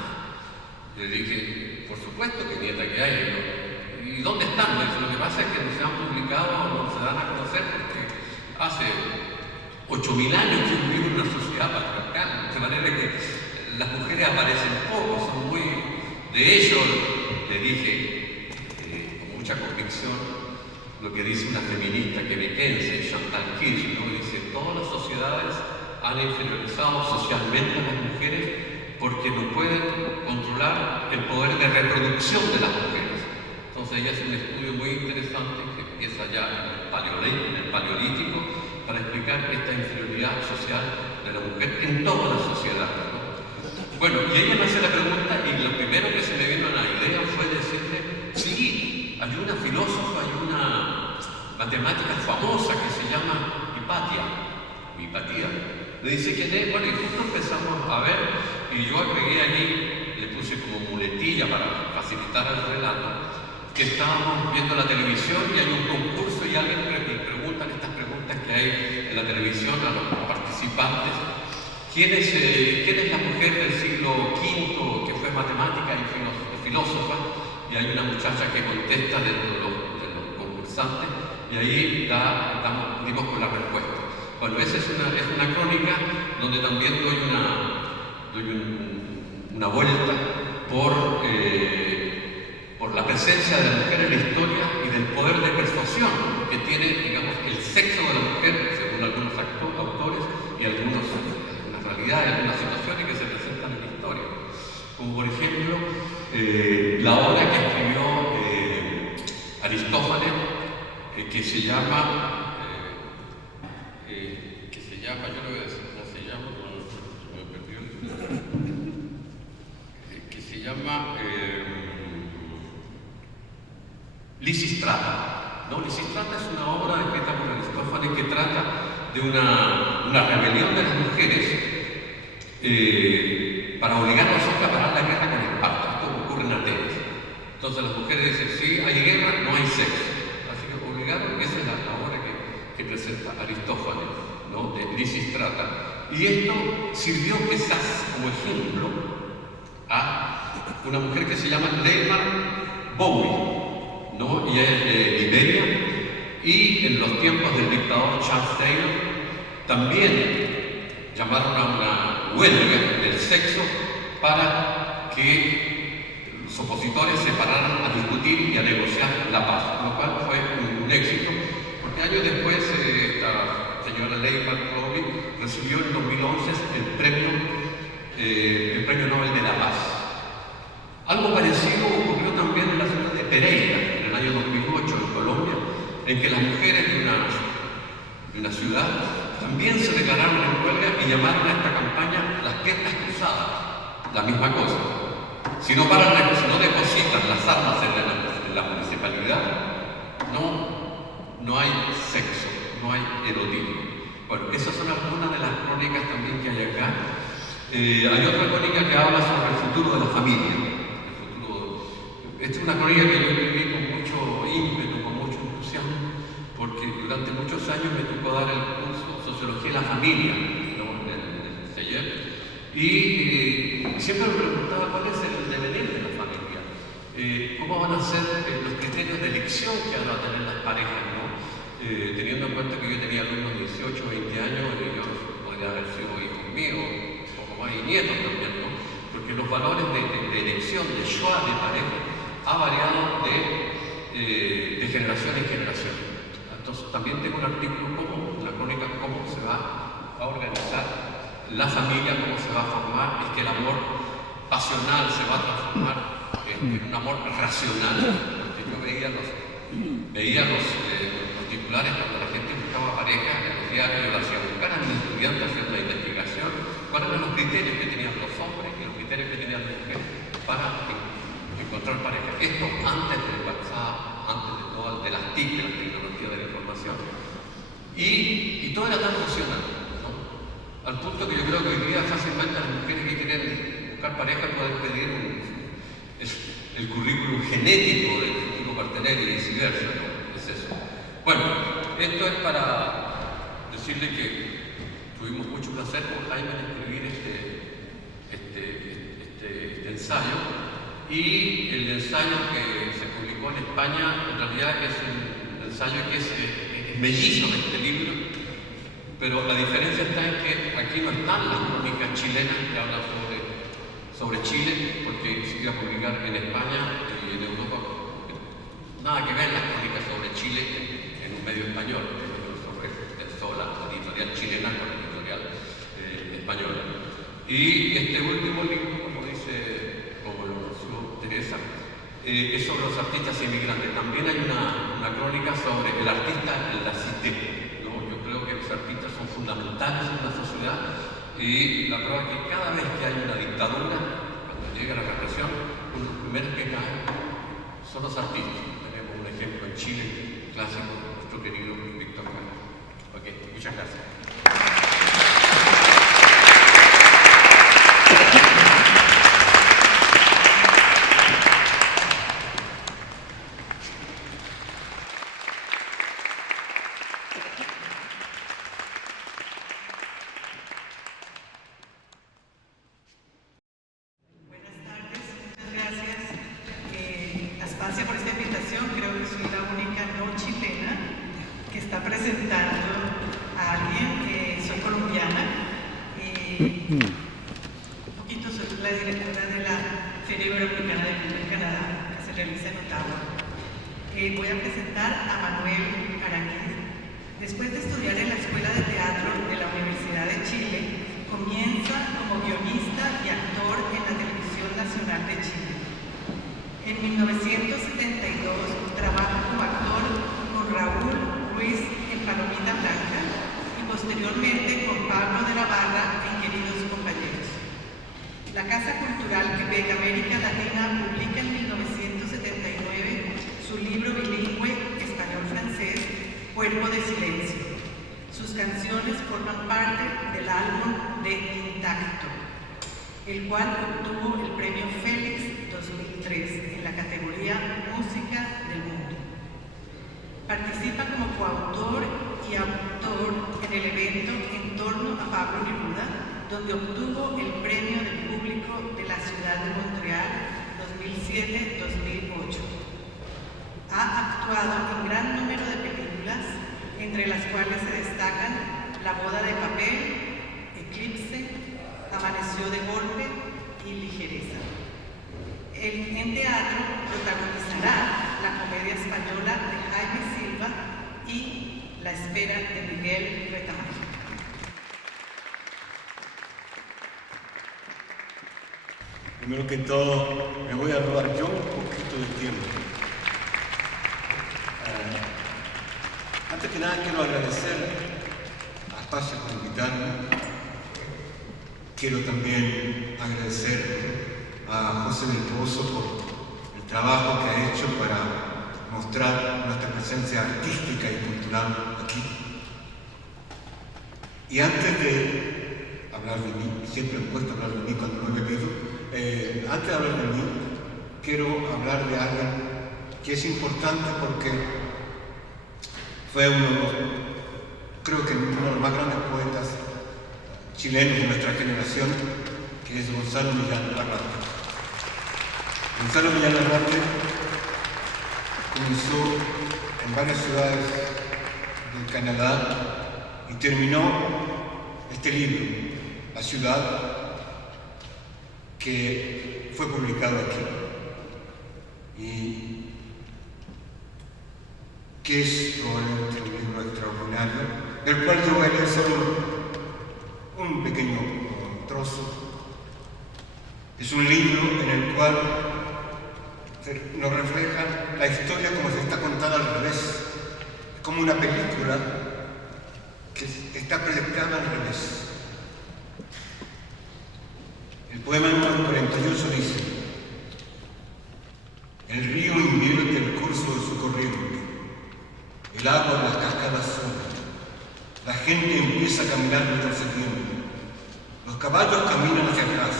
Le dije: por supuesto que nieta que hay, ¿no? ¿Y dónde están? Lo que pasa es que no se han publicado, no se dan a conocer porque hace 8.000 años que vivimos en una sociedad patriarcal, de manera que las mujeres aparecen poco, son muy... De hecho, le dije con mucha convicción lo que dice una feminista quebequense, Chantal Kirsch, ¿no? Dice: todas las sociedades han inferiorizado socialmente a las mujeres porque no pueden controlar el poder de reproducción de las mujeres. Entonces ella hace un estudio muy interesante que empieza ya en el paleolítico para explicar esta inferioridad social de la mujer en toda la sociedad, ¿no? Bueno, y ella me hace la pregunta y lo primero que se me vino a la idea fue decirle: sí, hay una filósofa, hay una matemática famosa que se llama Hipatia. Le dice quién es, bueno, y justo empezamos a ver, y yo agregué allí, le puse como muletilla para facilitar el relato, que estábamos viendo la televisión y hay un concurso y alguien le preguntan estas preguntas que hay en la televisión a los participantes. ¿Quién es la mujer del siglo V que fue matemática y filósofa? Y hay una muchacha que contesta dentro de los concursantes y ahí dimos con la respuesta. Bueno, esa es una crónica donde también doy una vuelta por la presencia de la mujer en la historia y del poder de persuasión que tiene, digamos, el sexo de la mujer, según algunos autores y algunas realidades, algunas situaciones que se presentan en la historia. que se llama, yo le voy a decir cómo se llama, me perdió, que se llama Lisistrata. ¿No? Lisistrata es una obra escrita por Aristófanes que trata de una rebelión de las mujeres para obligar a los hombres a parar la guerra con Esparta. Esto ocurre en Atenas. Entonces las mujeres dicen, sí, hay guerra, no hay sexo. Así que obligaron, esa es la obra que presenta Aristófanes, ¿no? De Lisistrata. Y esto sirvió quizás como ejemplo a una mujer que se llama Leymar Bowie, ¿no? Y es de Iberia, y en los tiempos del dictador Charles Taylor también llamaron a una huelga del sexo para que los opositores se pararan a discutir y a negociar la paz, lo cual fue un éxito, porque años después esta señora Leymar Bowie recibió en 2011 el premio Nobel de la Paz. Algo parecido ocurrió también en la ciudad de Pereira, en el año 2008, en Colombia, en que las mujeres de una ciudad también se declararon en huelga y llamaron a esta campaña las piernas cruzadas. La misma cosa. Si no depositan las armas en la municipalidad, no hay sexo, no hay erotismo. Bueno, esas son algunas de las crónicas también que hay acá. Hay otra crónica que habla sobre el futuro de la familia. Esta es una crónica que yo escribí con mucho ímpetu, con mucho entusiasmo, porque durante muchos años me tocó dar el curso Sociología de la Familia, ¿no? en el taller, y siempre me preguntaba cuál es el devenir de la familia, cómo van a ser los criterios de elección que van a tener las parejas, ¿no? Teniendo en cuenta que yo tenía alumnos de 18 o 20 años, yo podría haber sido hijos míos, un poco más, y nietos también, ¿no? Porque los valores de elección, de choix de pareja, ha variado de generación en generación. Entonces también tengo un artículo como la crónica cómo se va a organizar la familia, cómo se va a formar, es que el amor pasional se va a transformar en un amor racional, porque yo veía los titulares cuando la gente buscaba pareja en los diarios, yo lo hacía buscar a mis estudiantes haciendo la investigación, cuáles eran los criterios que tenían los hombres y los criterios que tenían las mujeres para encontrar pareja. Esto antes del WhatsApp, antes de las TIC, de las tecnologías de la información. Y todo era tan racional, ¿no? Al punto que yo creo que hoy día fácilmente las mujeres que quieren buscar pareja pueden pedir el currículum genético del futuro partener y viceversa, ¿no? Es eso. Bueno, esto es para decirle que tuvimos mucho placer con Jaime en escribir este ensayo. Y el ensayo que se publicó en España, en realidad es un ensayo que es mellizo de este libro, pero la diferencia está en que aquí no están las crónicas chilenas que hablan sobre Chile, porque se iba a publicar en España y en Europa. Nada que ver las crónicas sobre Chile en un medio español, sobre el Sola, la editorial chilena con la editorial española. Y este último libro, como dice Teresa, es sobre los artistas inmigrantes. También hay una crónica sobre el artista en la cité, ¿no? Yo creo que los artistas son fundamentales en la sociedad y la prueba es que cada vez que hay una dictadura, cuando llega la represión, uno de los primeros que caen son los artistas. Tenemos un ejemplo en Chile clásico, nuestro querido Víctor Jara. Ok, muchas gracias. Por esta invitación, creo que soy la única no chilena que está presentando a alguien. Soy colombiana y un poquito soy la directora de la Feria Iberoamericana del Libro en Canadá, que se realiza en Ottawa. Voy a presentar a Manuel Aranguiz. Después de estudiar en la Escuela de Teatro de la Universidad de Chile, comienza como guionista y actor en la Televisión Nacional de Chile. En 1972 trabaja como actor con Raúl FIPEC América Latina publica en 1979 su libro bilingüe español-francés, Cuerpo de Silencio. Sus canciones forman parte del álbum de Intacto, el cual obtuvo el premio Félix 2003 en la categoría Música del Mundo. Participa como coautor y autor en el evento En torno a Pablo Neruda, donde obtuvo el premio del público de la ciudad de Montreal 2007-2008. Ha actuado en gran número de películas, entre las cuales se destacan La boda de papel, Eclipse, Amaneció de golpe y Ligereza. En teatro protagonizará la comedia española de Jaime Silva y La espera de Miguel Retamayor. Primero que todo, me voy a robar yo un poquito de tiempo. Antes que nada, quiero agradecer a Pacha por invitarme. Quiero también agradecer a José del Pozo por el trabajo que ha hecho para mostrar nuestra presencia artística y cultural aquí. Y antes de hablar de mí, siempre me cuesta hablar de mí cuando lo he bebido, antes de hablar de mí, quiero hablar de alguien que es importante porque fue creo que uno de los más grandes poetas chilenos de nuestra generación, que es Gonzalo Millán Larrarte. Gonzalo Millán Larrarte comenzó en varias ciudades del Canadá y terminó este libro, La ciudad, que fue publicado aquí y que es probablemente un libro extraordinario, del cual yo voy a leer solo un pequeño trozo. Es un libro en el cual nos refleja la historia como se está contada al revés, como una película que está proyectada al revés. El poema número 48 dice: el río invierte el curso de su corriente, el agua en las cascadas sube, la gente empieza a caminar retrocediendo, los caballos caminan hacia atrás,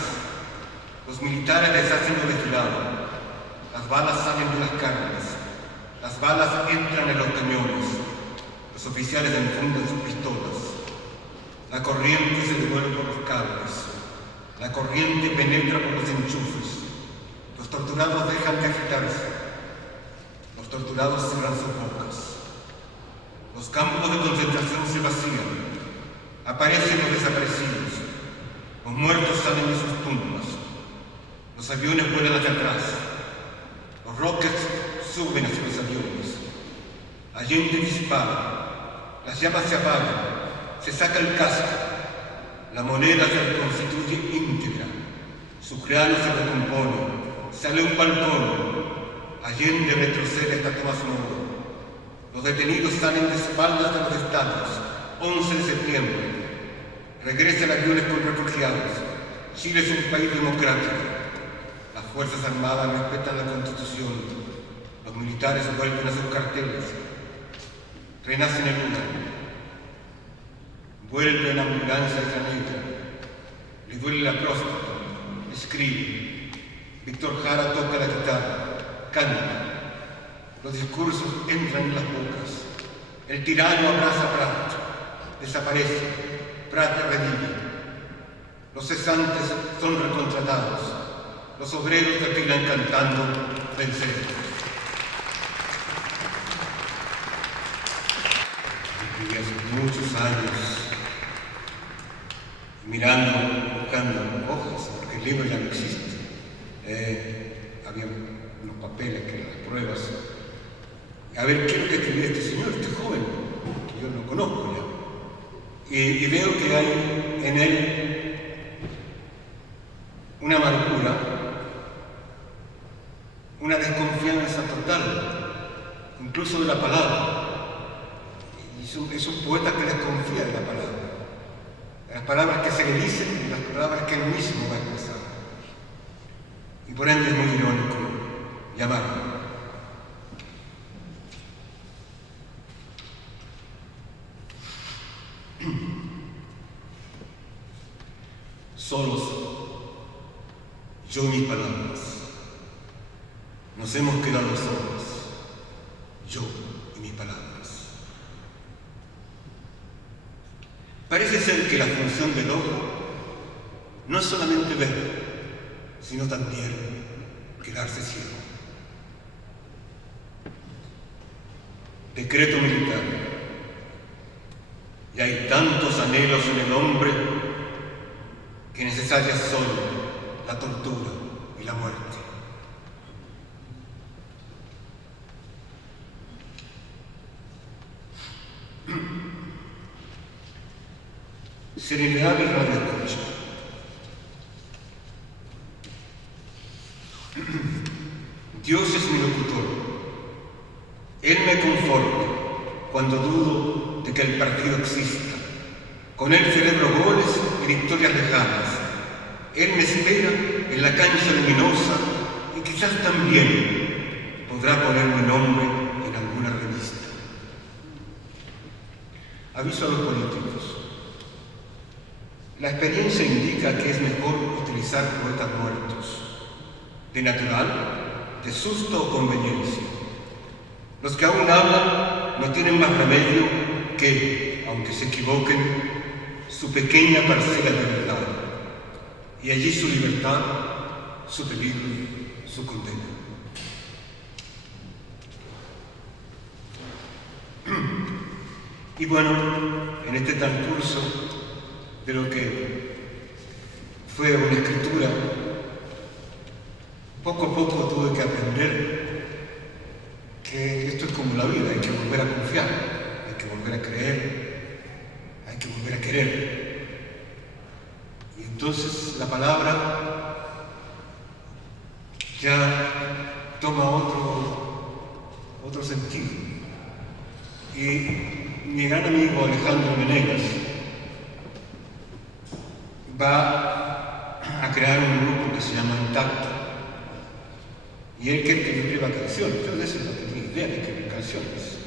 los militares deshacen lo desfilado, las balas salen de las carnes, las balas entran en los cañones, los oficiales enfundan sus pistolas, la corriente se devuelve por los cables, la corriente penetra por los enchufes, los torturados dejan de agitarse, los torturados cierran sus bocas, los campos de concentración se vacían, aparecen los desaparecidos, los muertos salen de sus tumbas, los aviones vuelan hacia atrás, los rockets suben hacia los aviones, Allende dispara, las llamas se apagan, se saca el casco, la moneda se reconstituye íntegra, su cráneo se recompone, sale un balcón, Allende retrocede hasta Tomás Moro. Los detenidos salen de espaldas de los estadios, 11 de septiembre. Regresan aviones con refugiados. Chile es un país democrático. Las Fuerzas Armadas respetan la Constitución. Los militares vuelven a sus carteles. Renacen el lugar. Vuelve la ambulancia de la negra. Le duele la próstata. Escribe. Víctor Jara toca la guitarra. Canta. Los discursos entran en las bocas. El tirano abraza a Prat. Desaparece. Prat revive. Los cesantes son recontratados. Los obreros desfilan cantando venceremos. Viví hace muchos años mirando, buscando hojas, porque el libro ya no existe. Había unos papeles que eran las pruebas. A ver, ¿qué es lo que escribió este señor, este joven, que yo no conozco ya? Y veo que hay en él una amargura, una desconfianza total, incluso de la palabra. Y es un poeta que desconfía de la palabra, de las palabras que se le dicen y de las palabras que él mismo va a expresar. y por ende es muy irónico y amargo. Solos, yo y mis palabras, nos hemos quedado solos, yo y mis palabras. Parece ser que la función del ojo no es solamente ver, sino también quedarse ciego. Decreto militar. Y hay tantos anhelos en el hombre que necesaria es solo la tortura y la muerte. Serenidad y radio escucha. Dios es mi locutor. Él me conforta cuando dudo de que el partido exista. Con él celebro goles y victorias lejanas. Él me espera en la cancha luminosa y quizás también podrá poner mi nombre en alguna revista. Aviso a los políticos. La experiencia indica que es mejor utilizar poetas muertos, de natural, de susto o conveniencia. Los que aún hablan no tienen más remedio que, aunque se equivoquen, su pequeña parcela de verdad, y allí su libertad, su peligro, su condena. Y bueno, en este transcurso de lo que fue una escritura, poco a poco tuve que aprender que esto es como la vida, hay que volver a confiar, hay que volver a creer, hay que volver a querer. Y entonces la palabra ya toma otro sentido. Y mi gran amigo Alejandro Menegas va a crear un grupo que se llama Intacto. Y él quiere que yo escriba canciones. Yo de eso no tenía idea de escribir canciones.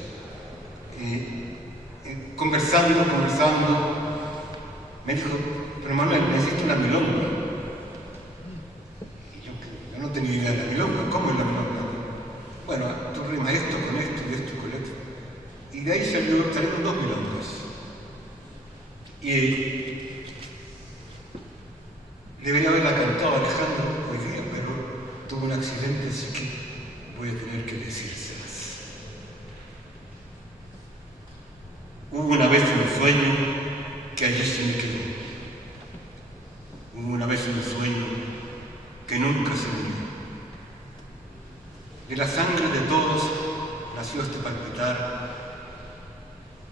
Conversando, me dijo, pero Manuel, necesito una milonga. Y yo no tenía idea de la milonga. ¿Cómo es la milonga? Bueno, tú rimas esto con esto y esto con esto. Y de ahí salieron 2 milongas. Y debería haberla cantado Alejandro hoy día, pero tuvo un accidente, así que voy a tener que decírselas. Hubo una vez un sueño que allí se me quedó. Hubo una vez un sueño que nunca se murió. De la sangre de todos nació este palpitar,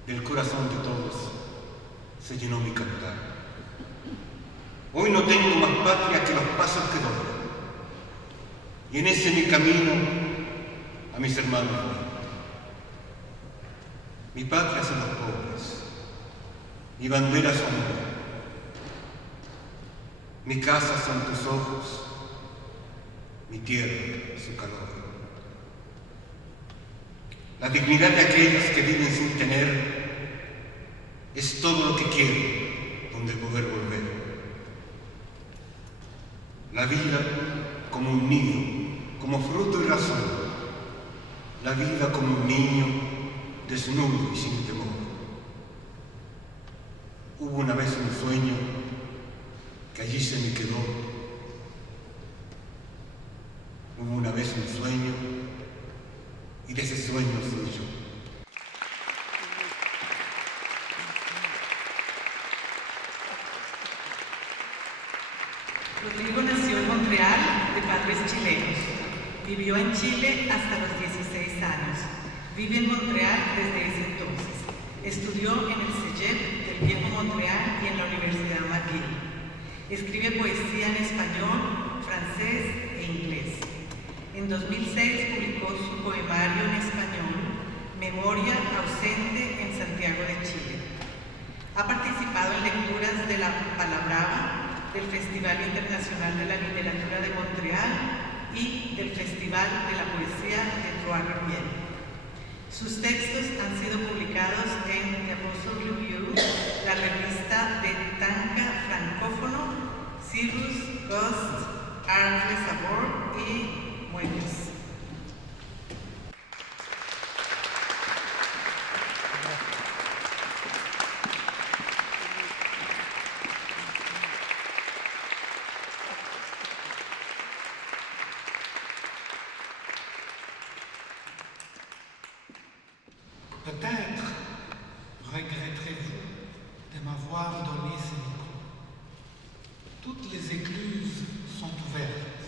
del corazón de todos se llenó mi cantar. Hoy no tengo más patria que los pasos que doy, y en ese mi camino a mis hermanos voy. Mi patria son los pobres, mi bandera son yo, mi casa son tus ojos, mi tierra su calor. La dignidad de aquellos que viven sin tener es todo lo que quiero donde poder volver. La vida como un nido, como fruto y razón. La vida como un niño desnudo y sin temor. Hubo una vez un sueño que allí se me quedó. Hubo una vez un sueño y de ese sueño soy yo. Rodrigo nació en Montreal de padres chilenos. Vivió en Chile hasta los 16 años. Vive en Montreal desde ese entonces. Estudió en el CEGEP del Viejo Montreal y en la Universidad McGill. Escribe poesía en español, francés e inglés. En 2006 publicó su poemario en español, Memoria ausente en Santiago de Chile. Ha participado en lecturas de La Palabrava, del Festival Internacional de la Literatura de Montreal Festival de la Poesía de Trois-Rivières. Sus textos han sido publicados en The Apostle Review, la revista de tanca francófono, Cyrus, Ghost, Art Les Sabor y Muelles. Peut-être regretterez-vous de m'avoir donné ce micro. Toutes les écluses sont ouvertes.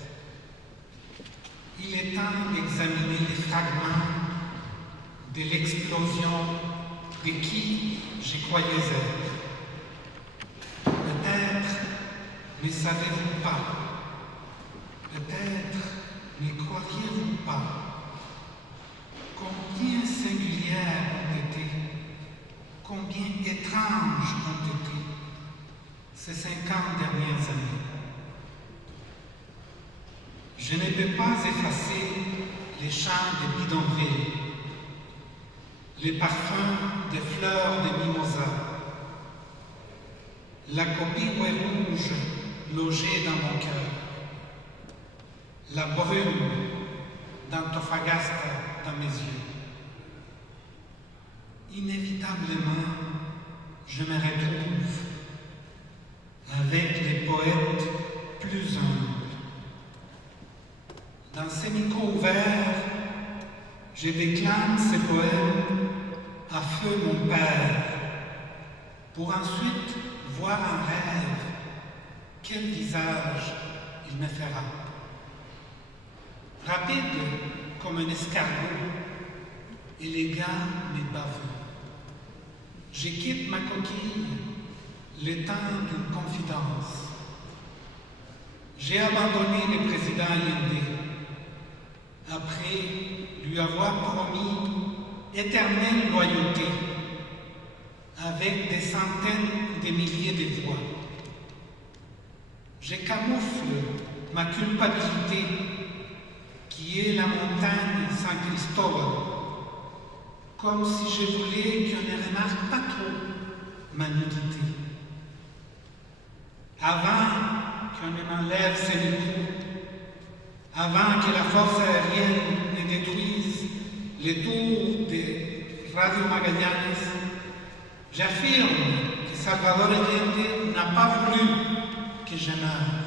Il est temps d'examiner les fragments de l'explosion de qui je croyais être. Peut-être ne savez-vous pas, peut-être ne croiriez-vous pas combien singulières ont été, combien étranges ont été ces 50 dernières années. Je ne peux pas effacer les chants de bidonville, les parfums des fleurs de mimosa, la copie rouge logée dans mon cœur, la brume d'Antofagasta dans mes yeux. Inévitablement, je me retrouve avec les poètes plus humbles. Dans ces micros ouverts, je déclame ces poèmes à feu mon père, pour ensuite voir en rêve quel visage il me fera. Rapide comme un escargot, élégant mais baveux. Je quitte ma coquille le temps d'une confidence. J'ai abandonné le président Allende après lui avoir promis éternelle loyauté avec des centaines de milliers de voix. Je camoufle ma culpabilité qui est la montagne San Cristóbal, comme si je voulais qu'on ne remarque pas trop ma nudité. Avant qu'on ne m'enlève ses micros, avant que la force aérienne ne détruise les tours de Radio Magallanes, j'affirme que Salvador Allende n'a pas voulu que je meure.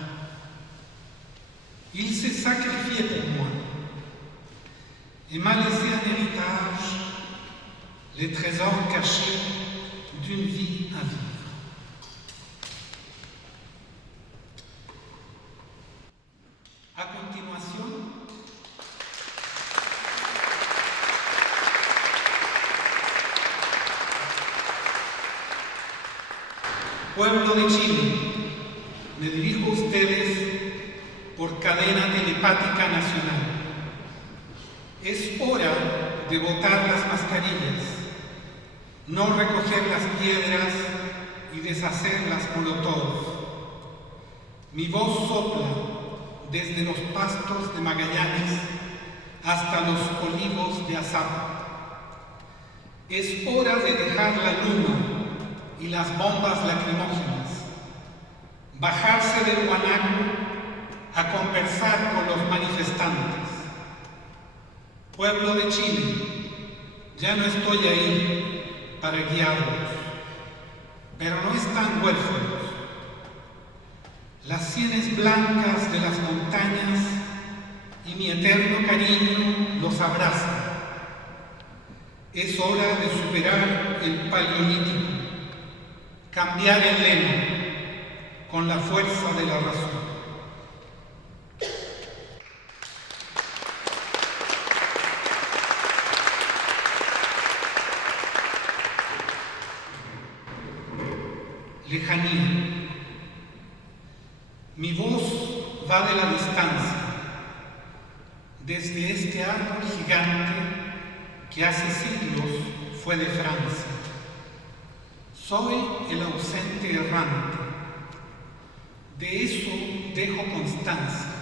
Il s'est sacrifié pour moi et m'a laissé un héritage, les trésors cachés d'une vie à vivre. A continuación, pueblo de Chile, me dirijo a ustedes por cadena telepática nacional. Es hora de botar las mascarillas, no recoger las piedras y deshacer las molotov. Mi voz sopla desde los pastos de Magallanes hasta los olivos de Azapa. Es hora de dejar la luna y las bombas lacrimógenas, bajarse del guanaco a conversar con los manifestantes. Pueblo de Chile, ya no estoy ahí para guiarlos, pero no están huérfanos. Las sienes blancas de las montañas y mi eterno cariño los abrazan. Es hora de superar el paleolítico, cambiar el lema con la fuerza de la razón. Lejanía. Mi voz va de la distancia, desde este árbol gigante que hace siglos fue de Francia. Soy el ausente errante, de eso dejo constancia.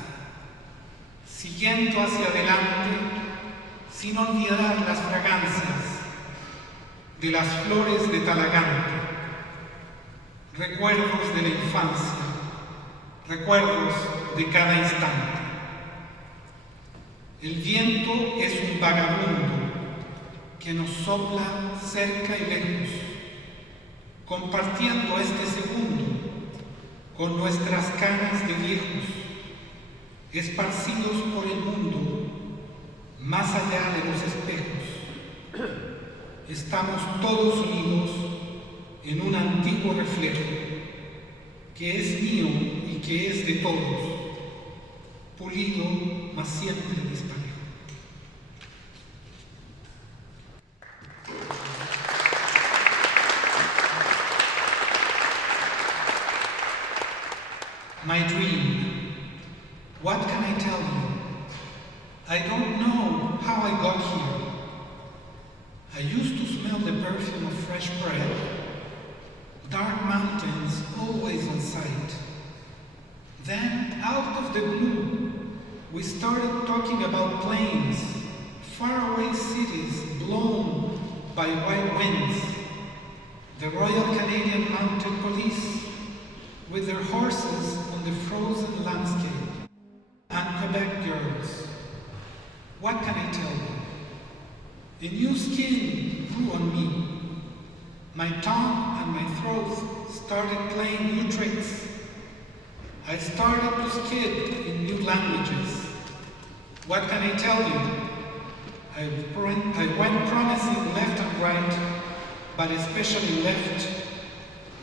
siguiendo hacia adelante sin olvidar las fragancias de las flores de Talagante, recuerdos de la infancia, recuerdos de cada instante. El viento es un vagabundo que nos sopla cerca y lejos, compartiendo este segundo con nuestras canas de viejos, esparcidos por el mundo, más allá de los espejos. Estamos todos unidos en un antiguo reflejo, que es mío y que es de todos, pulido, mas siempre disparejo. My dream. What can I tell you? I don't know how I got here. I used to smell the perfume of fresh bread, dark mountains always in sight. Then, out of the blue, we started talking about planes, faraway cities blown by white winds, the Royal Canadian Mounted Police with their horses on the frozen landscape, and Quebec girls. What can I tell you? A new skin grew on me. My tongue and my throat started playing new tricks. I started to skid in new languages. What can I tell you? I went promising left and right, but especially left,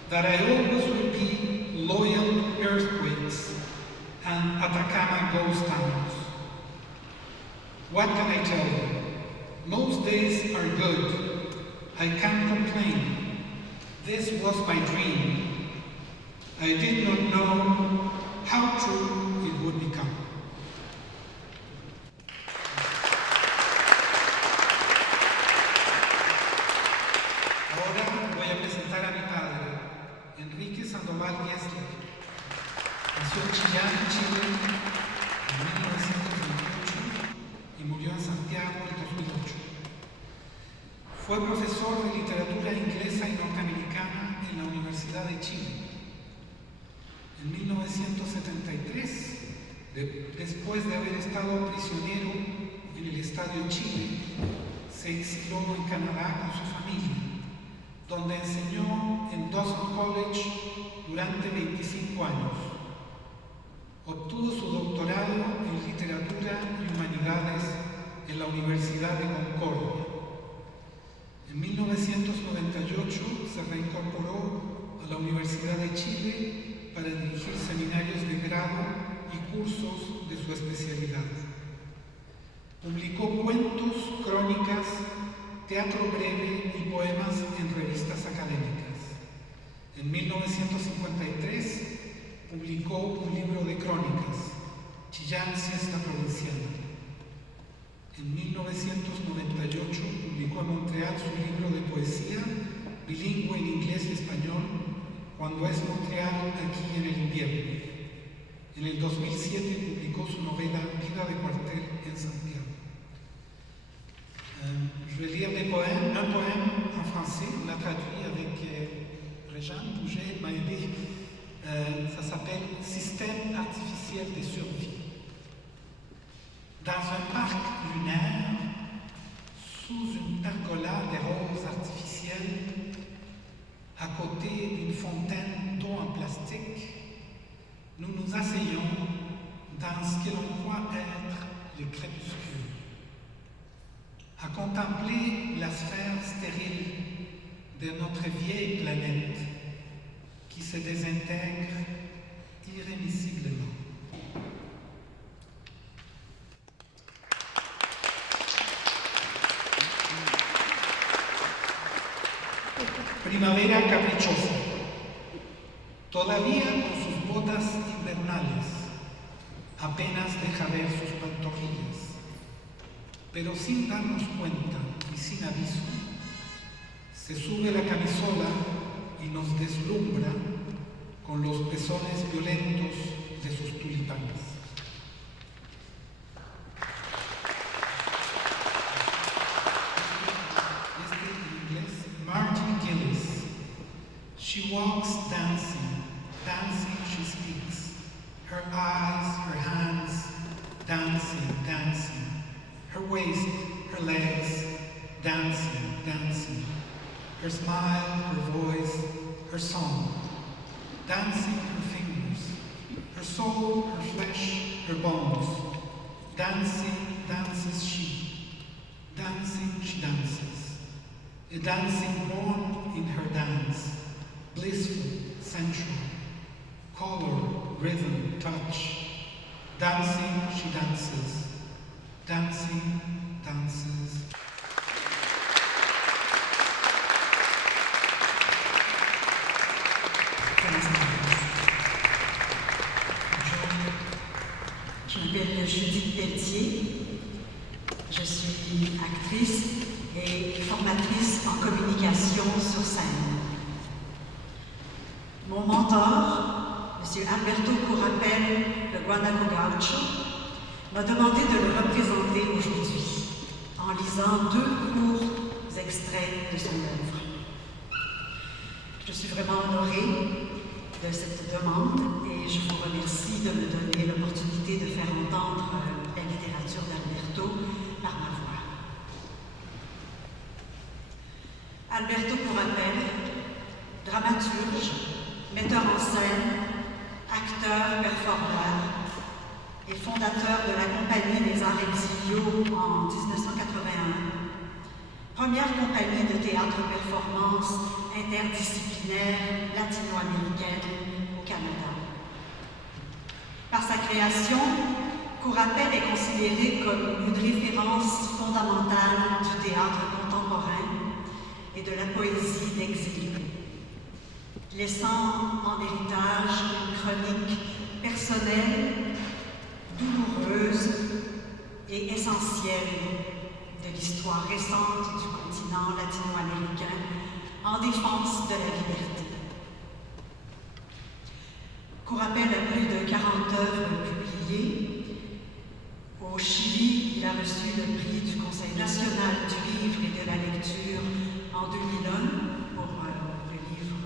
that I always would be loyal to earthquakes and Atacama ghost towns. What can I tell you? Most days are good. I can't complain. This was my dream. I did not know how true it would become. Ahora voy a presentar a mi padre, Enrique Sandoval Gessler. Nació en Chillán, Chile, en 1928 y murió en Santiago en 2008. Fue profesor de literatura inglesa y norteamericana en la Universidad de Chile. En 1973, después de haber estado prisionero en el Estadio Chile, se exilió en Canadá con su familia, donde enseñó en Dawson College durante 25 años. Obtuvo su doctorado en literatura y humanidades en la Universidad de Concordia. En 1998 se reincorporó a la Universidad de Chile para dirigir seminarios de grado y cursos de su especialidad. Publicó cuentos, crónicas, teatro breve y poemas en revistas académicas. En 1953 publicó un libro de crónicas, Chillán, Siesta Provinciana. En 1998 publicó en Montreal su libro de poesía, bilingüe en inglés y español, Cuando es Montreal aquí en el invierno. En el 2007 publicó su novela Vida de cuartel en Santiago. Je vais lire un poème en français, on l'a traduit avec Réjeanne Bouget, m'a aidé. Ça s'appelle Système artificiel de survie. Dans un parc lunaire, sous une pergola de roses artificielles, à côté d'une fontaine d'eau en plastique, nous nous asseyons dans ce que l'on croit être le crépuscule, à contempler la sphère stérile de notre vieille planète qui se désintègre irrémissiblement. Primavera caprichosa, todavía con sus botas invernales, apenas deja ver sus pantorrillas, pero sin darnos cuenta y sin aviso, se sube la camisola y nos deslumbra con los pezones violentos de sus tulipanes. dancing, dancing. Her waist, her legs, dancing, dancing. Her smile, her voice, her song. Dancing her fingers, her soul, her flesh, her bones. Dancing, dances she. Dancing, she dances. A dancing born in her dance. Blissful, sensual. Color, rhythm, touch. Dancing, she dances. Dancing, dances. Je m'appelle Judith Pelletier, je suis actrice et formatrice en communication sur scène. Mon mentor, M. Alberto Curapel de Guanaco Gaucho, m'a demandé de le représenter aujourd'hui en lisant 2 courts extraits de son œuvre. Je suis vraiment honorée de cette demande et je vous remercie de me donner l'opportunité de faire entendre la littérature d'Alberto par ma voix. Alberto Curapel, dramaturge, metteur en scène, acteur, performeur et fondateur de la Compagnie des Arts Exiliaux en 1981, première compagnie de théâtre-performance interdisciplinaire latino-américaine au Canada. Par sa création, Curapel est considéré comme une référence fondamentale du théâtre contemporain et de la poésie d'exil, laissant en héritage une chronique personnelle, douloureuse et essentielle de l'histoire récente du continent latino-américain en défense de la liberté. Curapel a plus de 40 œuvres publiées. Au Chili, il a reçu le prix du Conseil national du livre et de la lecture en 2001 pour le livre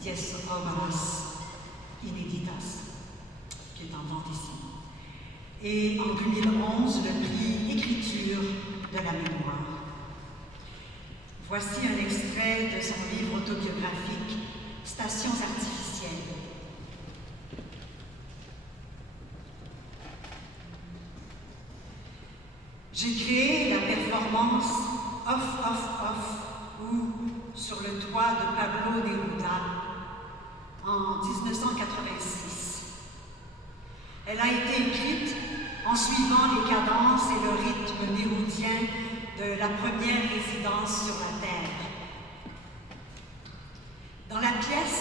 Diez Obras Inéditas, qui est en vente ici. Et en 2011, le prix Écriture de la mémoire. Voici un extrait de son livre autobiographique Stations artificielles. J'ai créé la performance Off, Off, Off ou Sur le toit de Pablo Neruda en 1986. Elle a été écrite en suivant les cadences et le rythme nérudien de la première résidence sur la Terre. Dans la pièce,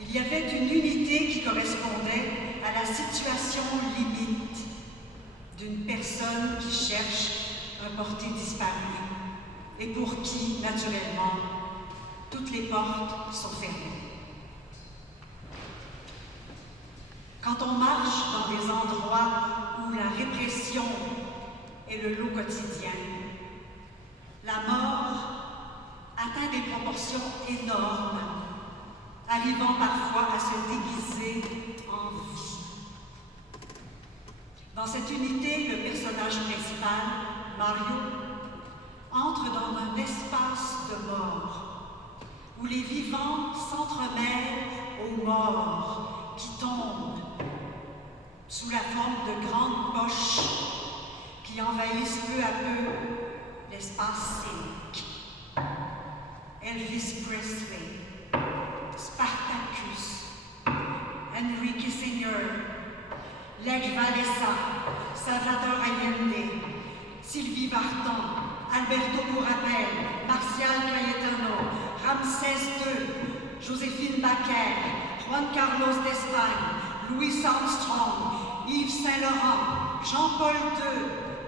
il y avait une unité qui correspondait à la situation limite d'une personne qui cherche un porté disparu et pour qui, naturellement, toutes les portes sont fermées. Quand on marche dans des endroits où la répression est le lot quotidien, la mort atteint des proportions énormes, arrivant parfois à se déguiser en vie. Dans cette unité, le personnage principal, Mario, entre dans un espace de mort, où les vivants s'entremêlent aux morts qui tombent sous la forme de grandes poches qui envahissent peu à peu l'espace scénique. Elvis Presley, Spartacus, Henry Kissinger, Lech Walesa, Salvador Allende, Sylvie Vartan, Alberto Curapel, Marcial Cayetano, Ramsès II, Joséphine Baker, Juan Carlos d'Espagne, Louis Armstrong, Yves Saint-Laurent, Jean-Paul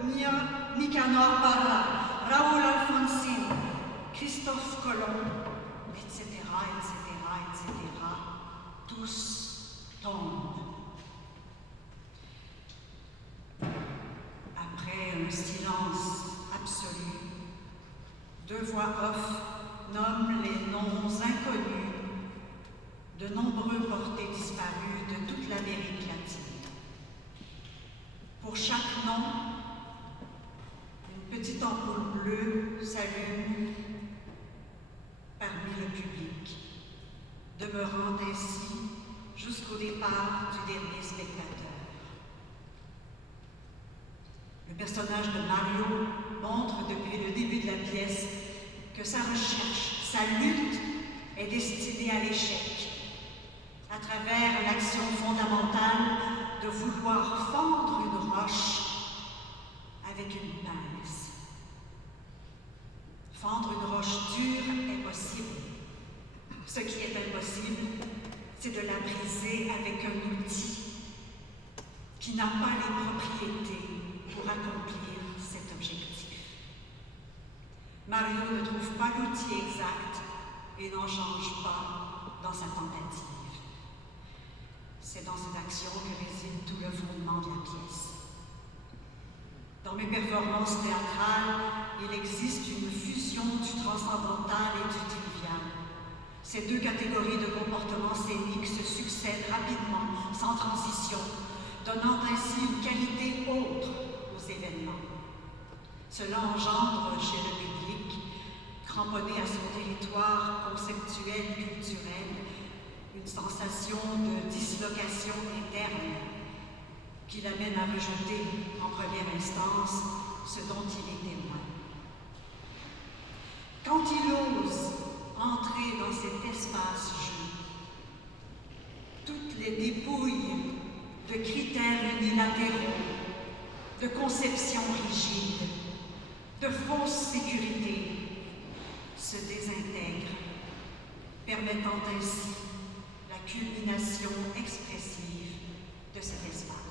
II, Nicanor Parra, Raoul Alfonsine, Christophe Colomb, etc., etc., etc., tous tombent. Après un silence absolu, 2 voix off nomment les noms inconnus de nombreux portés disparus de toute l'Amérique latine. Pour nom, une petite ampoule bleue s'allume parmi le public, demeurant ainsi jusqu'au départ du dernier spectateur. Le personnage de Mario montre depuis le début de la pièce que sa recherche, sa lutte est destinée à l'échec, à travers l'action fondamentale de vouloir fendre une roche avec une pince. Fendre une roche dure est possible. Ce qui est impossible, c'est de la briser avec un outil qui n'a pas les propriétés pour accomplir cet objectif. Mario ne trouve pas l'outil exact et n'en change pas dans sa tentative. C'est dans cette action que réside tout le fondement de la pièce. Dans mes performances théâtrales, il existe une fusion du transcendantal et du trivial. Ces deux catégories de comportements scéniques se succèdent rapidement, sans transition, donnant ainsi une qualité autre aux événements. Cela engendre chez le public, cramponné à son territoire conceptuel et culturel, une sensation de dislocation interne qui l'amène à rejeter en première instance ce dont il est témoin. Quand il ose entrer dans cet espace-jeu, toutes les dépouilles de critères unilatéraux, de conceptions rigides, de fausses sécurités se désintègrent, permettant ainsi la culmination expressive de cet espace.